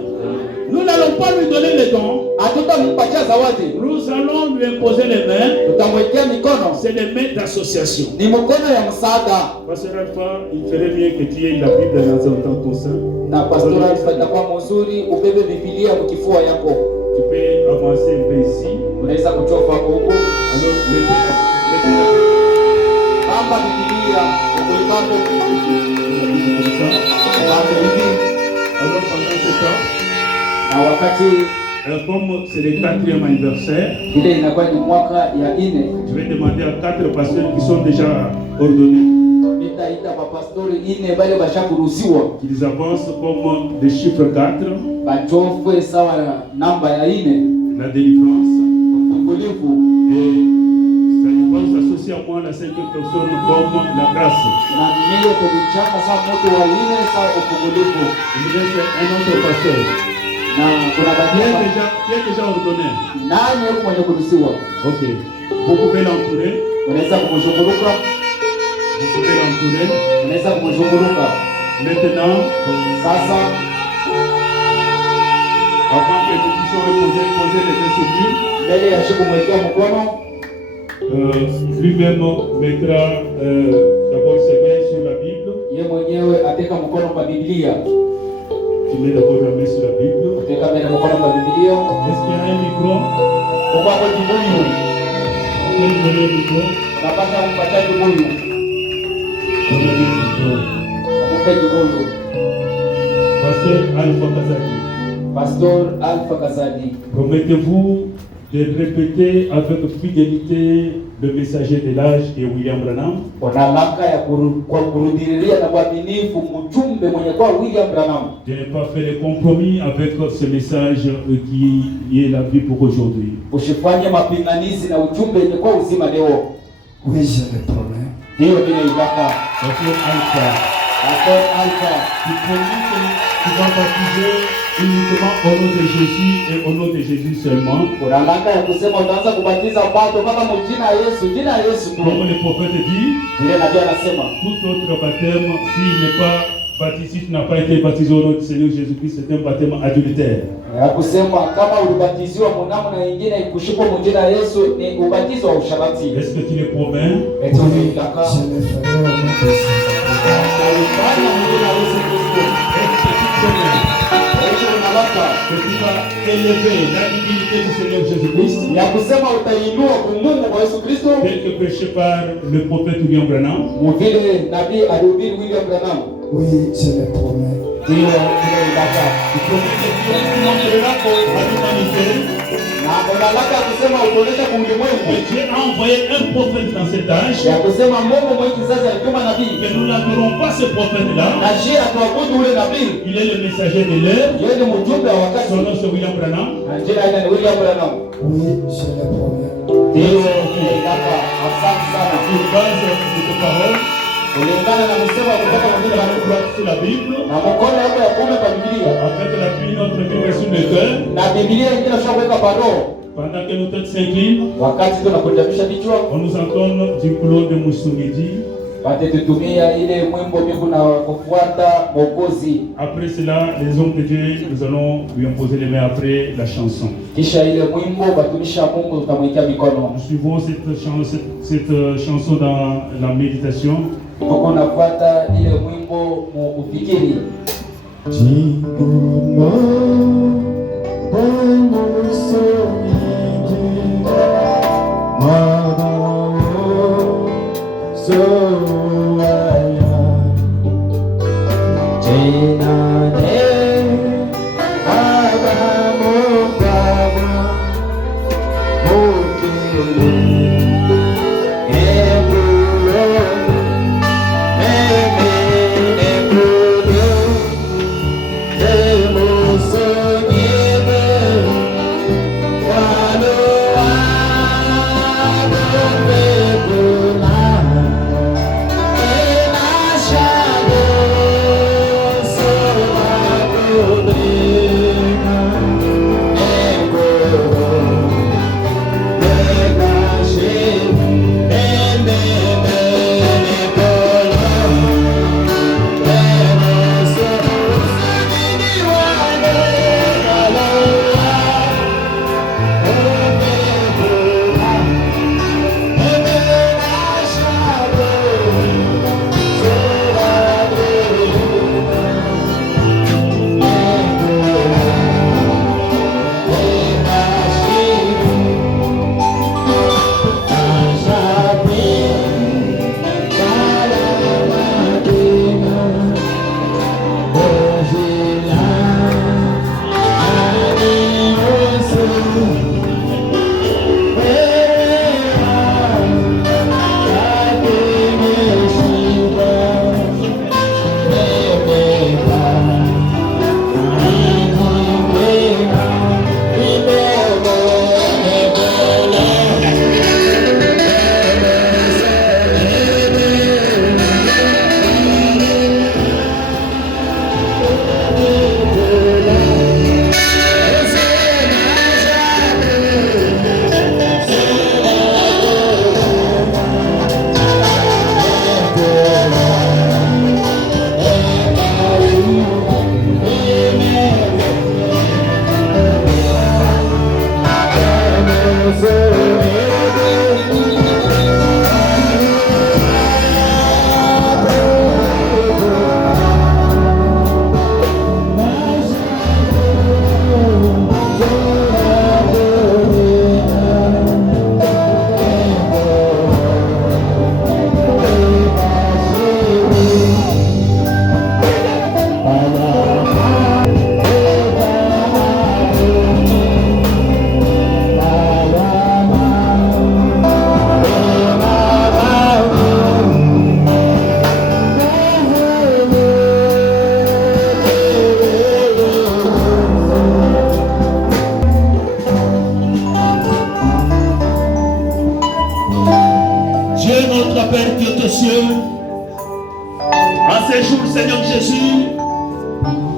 Nous n'allons pas lui donner les dons. Hatutampatia zawadi, Nous allons lui imposer les mains. tutamwekea mikono, C'est les mains d'association. ni mkono ya msaada. Pasteur Alpha, il ferait mieux que tu aies la Bible dans ton sein. Na pastora itakuwa mzuri ubebe Biblia mkifua yako. Tu peux avancer un peu ici. Unaweza kuchofa huko Alors, mettez-la. kama Biblia ulikambo Comme ça. hivi. Alors, pendant ce temps, Na wakati comme c'est le 4e anniversaire, ile inakuwa ni mwaka ya 4, je vais demander à 4 pasteurs qui sont déjà ordonnés nitaita mapastori 4 bale bashakuruhusiwa qu'ils avancent comme des chiffres 4, bachofwe sawa na namba ya 4, la délivrance. ufungulivu. Et ça va s'associer à moi la 5e personne comme la grâce. Na mimi tulichanga saa moto wa 4 saa ufungulivu. Il me reste un autre pasteur Na kuna qui est baadhi déjà ordonné. nani yuko mwenye kuruhusiwa, Ok. Vous pouvez l'entourer. unaweza kumzunguruka, Vous pouvez l'entourer. unaweza kumzunguruka. Maintenant, Sasa avant que nous puissions poser les mains sur lui, mbele ya shiku mwekea mkono, lui-même mettra d'abord ses mains sur la Bible. ye mwenyewe ateka mkono kwa Biblia. Tu mets d'abord la main sur la Bible. Ateka mbele mkono kwa Biblia. Est-ce qu'il y a un micro? Kwa kwa kibuyu, On peut donner le micro. unapata kumpatia kibuyu, Donnez le micro. kumpe kibuyu. Pasteur Alpha Kazadi, Pastor Alpha Kazadi, promettez-vous de répéter avec fidélité le messager de l'âge et William Branham? unalaka ya kwa kurudilia na uaminifu mjumbe mwenye kwa William Branham, Je n'ai pas fait de compromis avec ce message qui est la vie pour aujourd'hui. usifanye mapinganizi na ujumbe yenye kwa uzima leo. Oui, je le promets. Hiyo ndio ilaka. Pasteur Alpha, Pastor Alpha, tu promets que tu vas baptiser uniquement au nom de Jésus et au nom de Jésus seulement. unalaka ya kusema utaanza kubatiza watu kama mjina ya Yesu, jina ya Yesu tu. Comme le prophète dit, Vile nabii anasema tout autre baptême, s'il n'est pas baptisé, si tu n'as pas été baptisé au nom du Seigneur Jésus-Christ, c'est un baptême adultère. ya kusema kama ulibatiziwa mnamo na nyingine ikushikwa mjina ya Yesu ni ubatizo wa usharati. Est-ce que tu le promets? Eti unataka Je le ferai au nom de Jésus. alifanya mjina ya Yesu Kristo. Est-ce que tu connais Eti unalaka que tu vas élever la divinité du Seigneur Jésus-Christ, ya kusema utainua Mungu kwa Yesu Kristo, tel que prêché par le prophète William Branham? vile nabii alihubiri William Branham. Oui, je le promets. Ndio ile ilaka. Tu promets que tu montreras à l'humanité Na unalaka kusema utaonesha kwa ulimwengu que Dieu a envoyé un prophète dans cet âge, ya kusema Mungu mwenye kizazi alituma nabii que nous n'adorons pas ce prophète-là. na je atuabudu ule nabii. Il est le messager de l'heure. Yeye ni mjumbe wa wakati. Son nom c'est William Branham. Na jina ile ni William Branham. Oui, je le promets. Ndio ile ilaka. Asante sana. Sur base de tes paroles, kulingana na msemo wa kutoka mwingine la droite sur la Bible, na mkono wako ya kuume kwa Biblia, avec la Bible, notre Bible sur le cœur, na Biblia ingine tunaweka kwa roho. pendant que nos têtes s'inclinent, Wakati tunakunjamisha vichwa, on nous entonne du Claude de Moussumidi. tutumia ile mwimbo mbegu na kufuata Mwokozi. Après cela, les hommes de Dieu, nous allons lui imposer les mains après la chanson. Kisha ile mwimbo batumisha Mungu tutamwekea mikono. Nous suivons cette chanson dans la méditation. Tuko nafuata ile mwimbo mu ufikiri.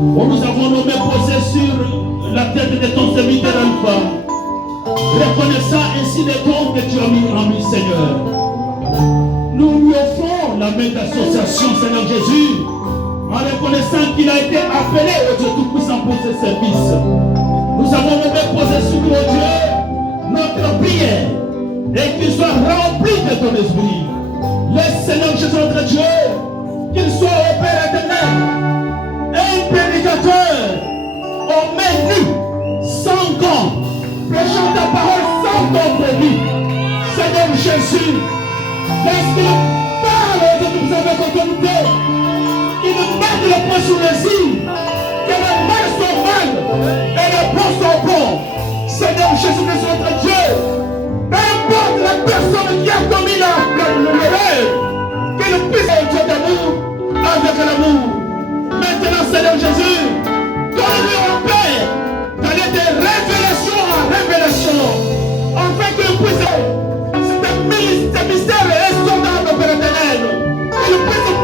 où nous avons nommé posé sur la tête de ton serviteur Alpha, reconnaissant ainsi les dons que tu as mis en lui, Seigneur. Nous lui offrons la main d'association, Seigneur Jésus, en reconnaissant qu'il a été appelé au Dieu Tout-Puissant pour ce service. Nous avons nommé poser sur lui, oh Dieu, notre prière, et qu'il soit rempli de ton esprit. Laisse, Seigneur Jésus, notre Dieu, qu'il soit au Père éternel, un prédicateur aux mains nues, sans gants, prêchant ta parole sans compromis. Seigneur Jésus, laisse qu'il parle de nous avec autorité, qu'il nous mette le poing sur les îles, que les mal sont mal et les bons sont bons. Seigneur Jésus, notre Dieu, peu importe la personne qui a commis l'erreur, qu'il puisse être Dieu d'amour avec l'amour. Maintenant, Seigneur Jésus, donne-lui au Père d'aller de révélation en révélation, afin qu'il puisse, ce mystère est sondable, Père éternel, qu'il puisse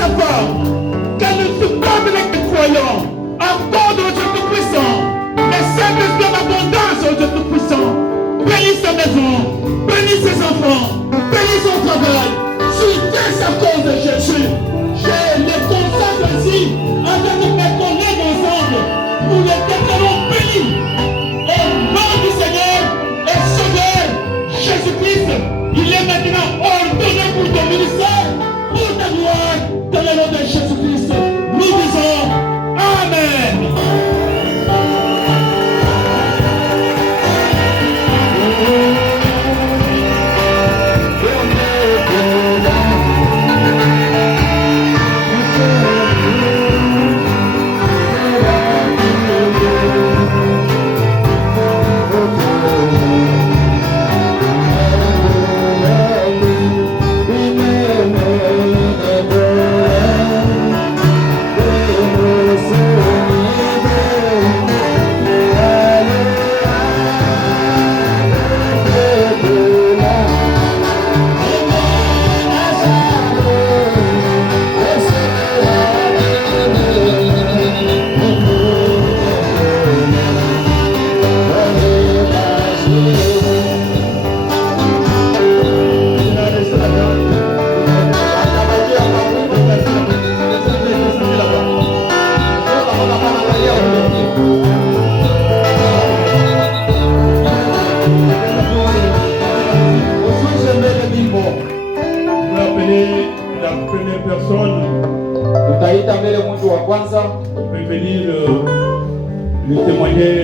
savoir qu'elle ne se pas avec les croyants, accorde au Dieu Tout-Puissant, mais celle de son abondance au Dieu Tout-Puissant. Bénis sa maison, bénis ses enfants, bénis son travail. Juste à cause de Jésus, je les consacre ainsi avec mes collègues ensemble. Nous les déclarons bénis. Au nom du Seigneur et Sauveur Jésus-Christ, il est maintenant ordonné pour ton ministère, pour ta gloire, dans le nom de Jésus-Christ. Nous disons Amen. Lui témoigner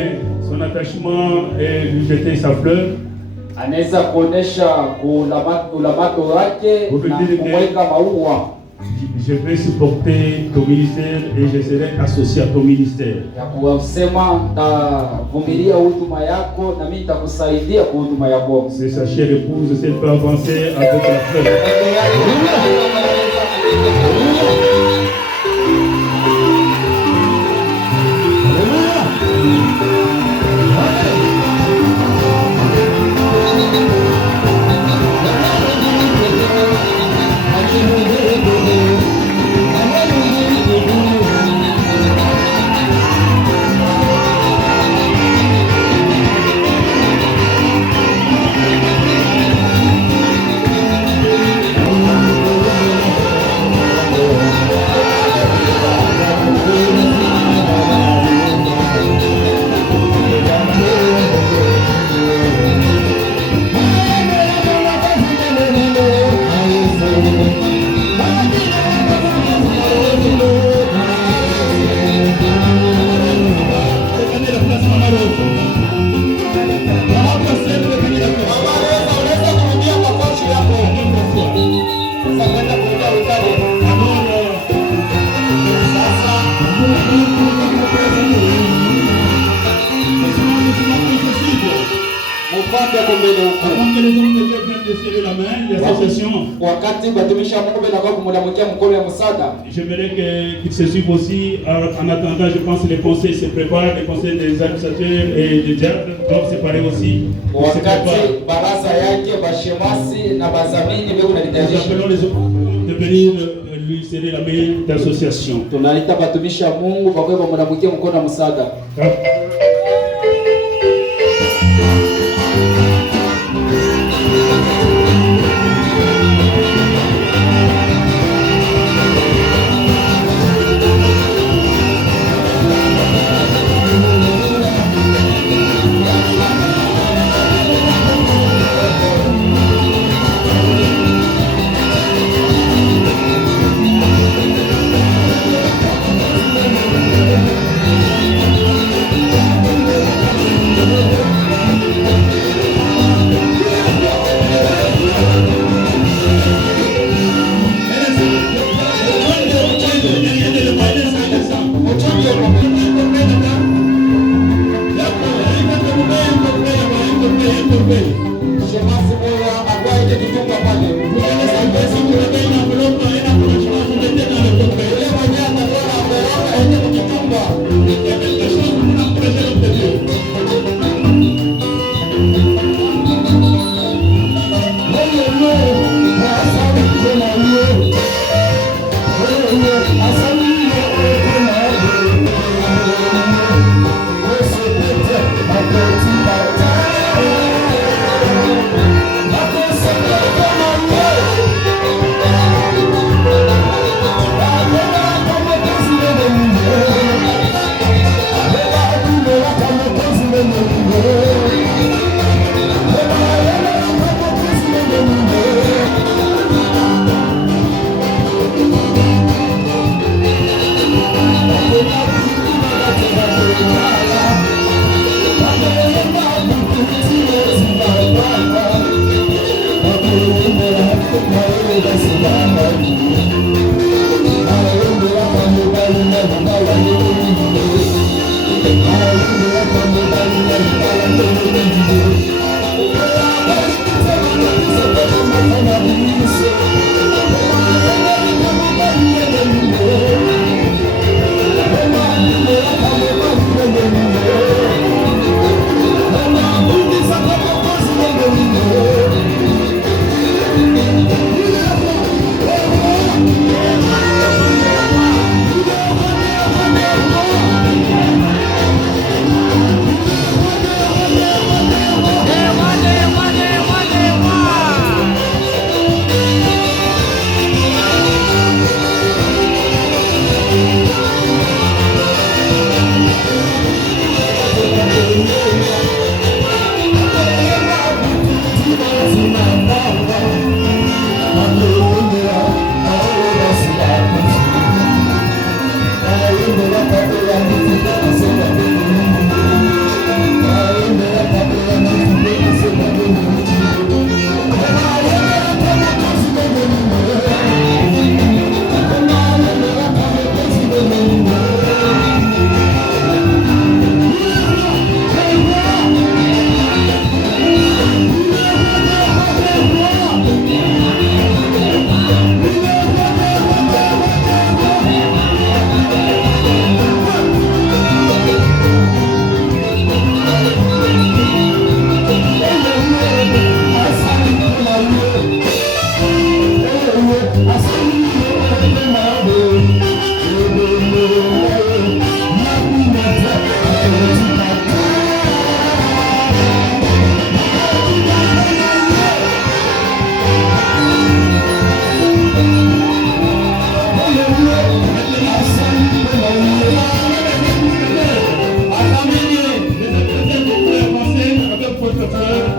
son attachement et lui jeter sa fleur. Anaweza kuonesha ulamato wake na kumweka maua. Je vais supporter ton ministère et je serai associé à ton ministère. Ya kusema nitavumilia huduma yako na mimi nitakusaidia kwa huduma yako. C'est sa chère épouse, elle peut avancer avec la fleur. J'aimerais qu'ils se suivent aussi. En attendant, je pense que les conseils se préparent, les conseils des administrateurs et des diables doivent se préparer aussi. Nous appelons les autres de venir lui serrer la main d'association.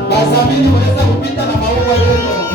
Bazamini unaweza kupita na maua yenu.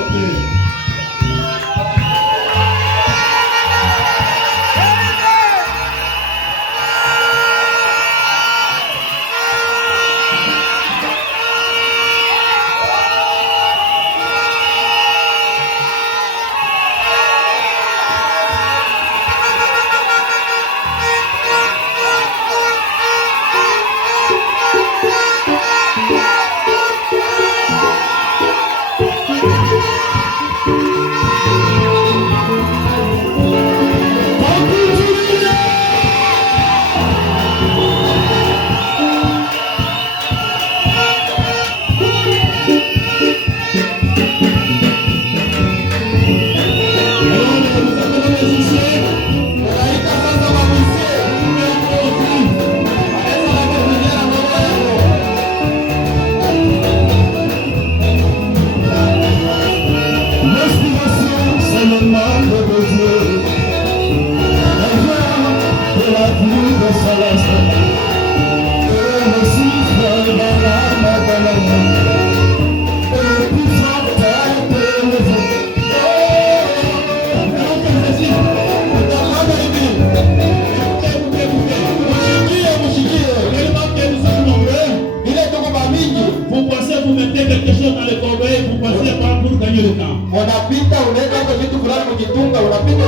Unapita unaweka hapo vitu fulani kujitunga, unapita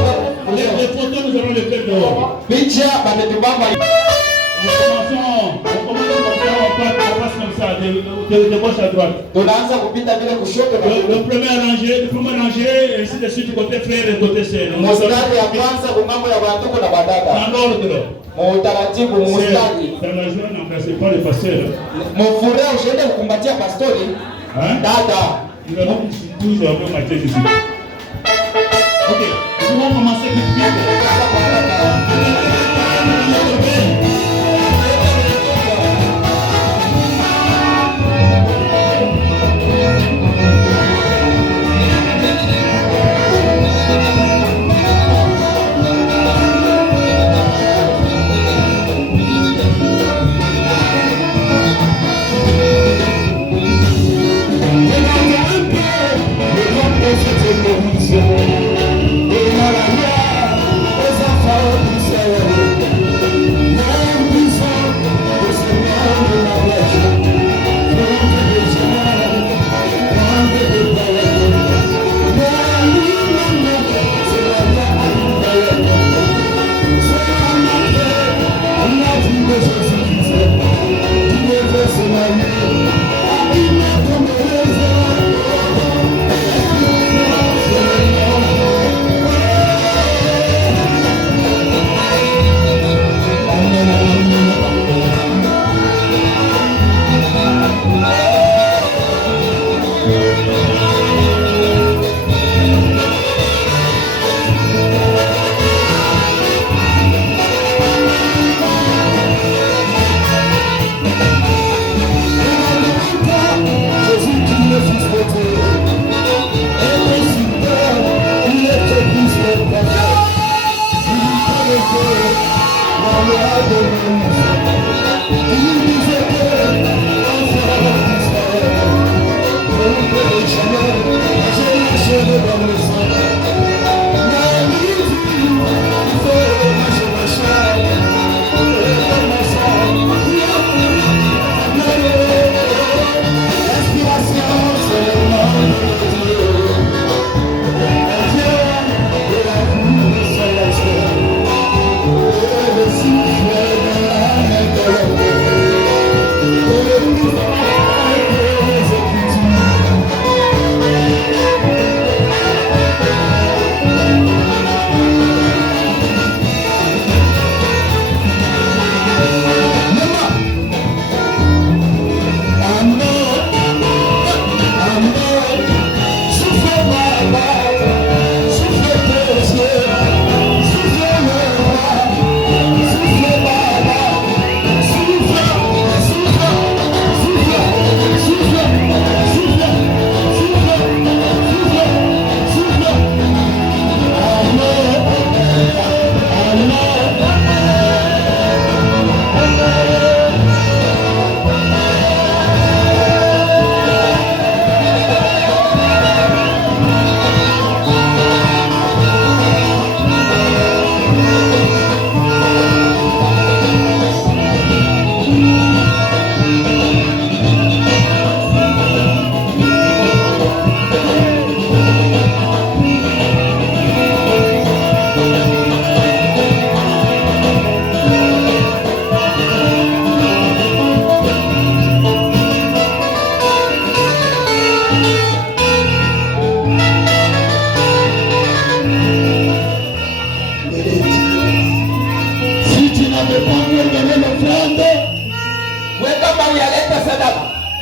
les photos nous allons les faire dehors. Picha bametubamba. De gauche à droite. Tunaanza kupita vile kushoto na le premier rangé, ainsi de suite côté frère et côté sœur. Mstari ya kwanza kungambo ya bandugu na badada. En ordre. Mutaratibu mstari. Dans la joie n'embrassez pas le pasteur. Mfuraha usiende kukumbatia pastori. Dada. Nous allons toujours avoir ma tête ici. Ok, nous allons commencer vite vite.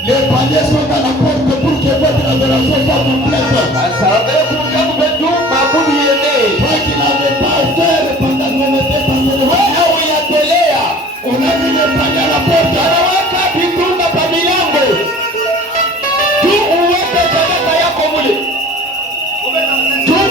Les paliers sont à la porte pour que votre adoration soit complète. Toi qui n'avais pas offert pendant qu'on était passé devant, on a mis les paliers à la porte. Tu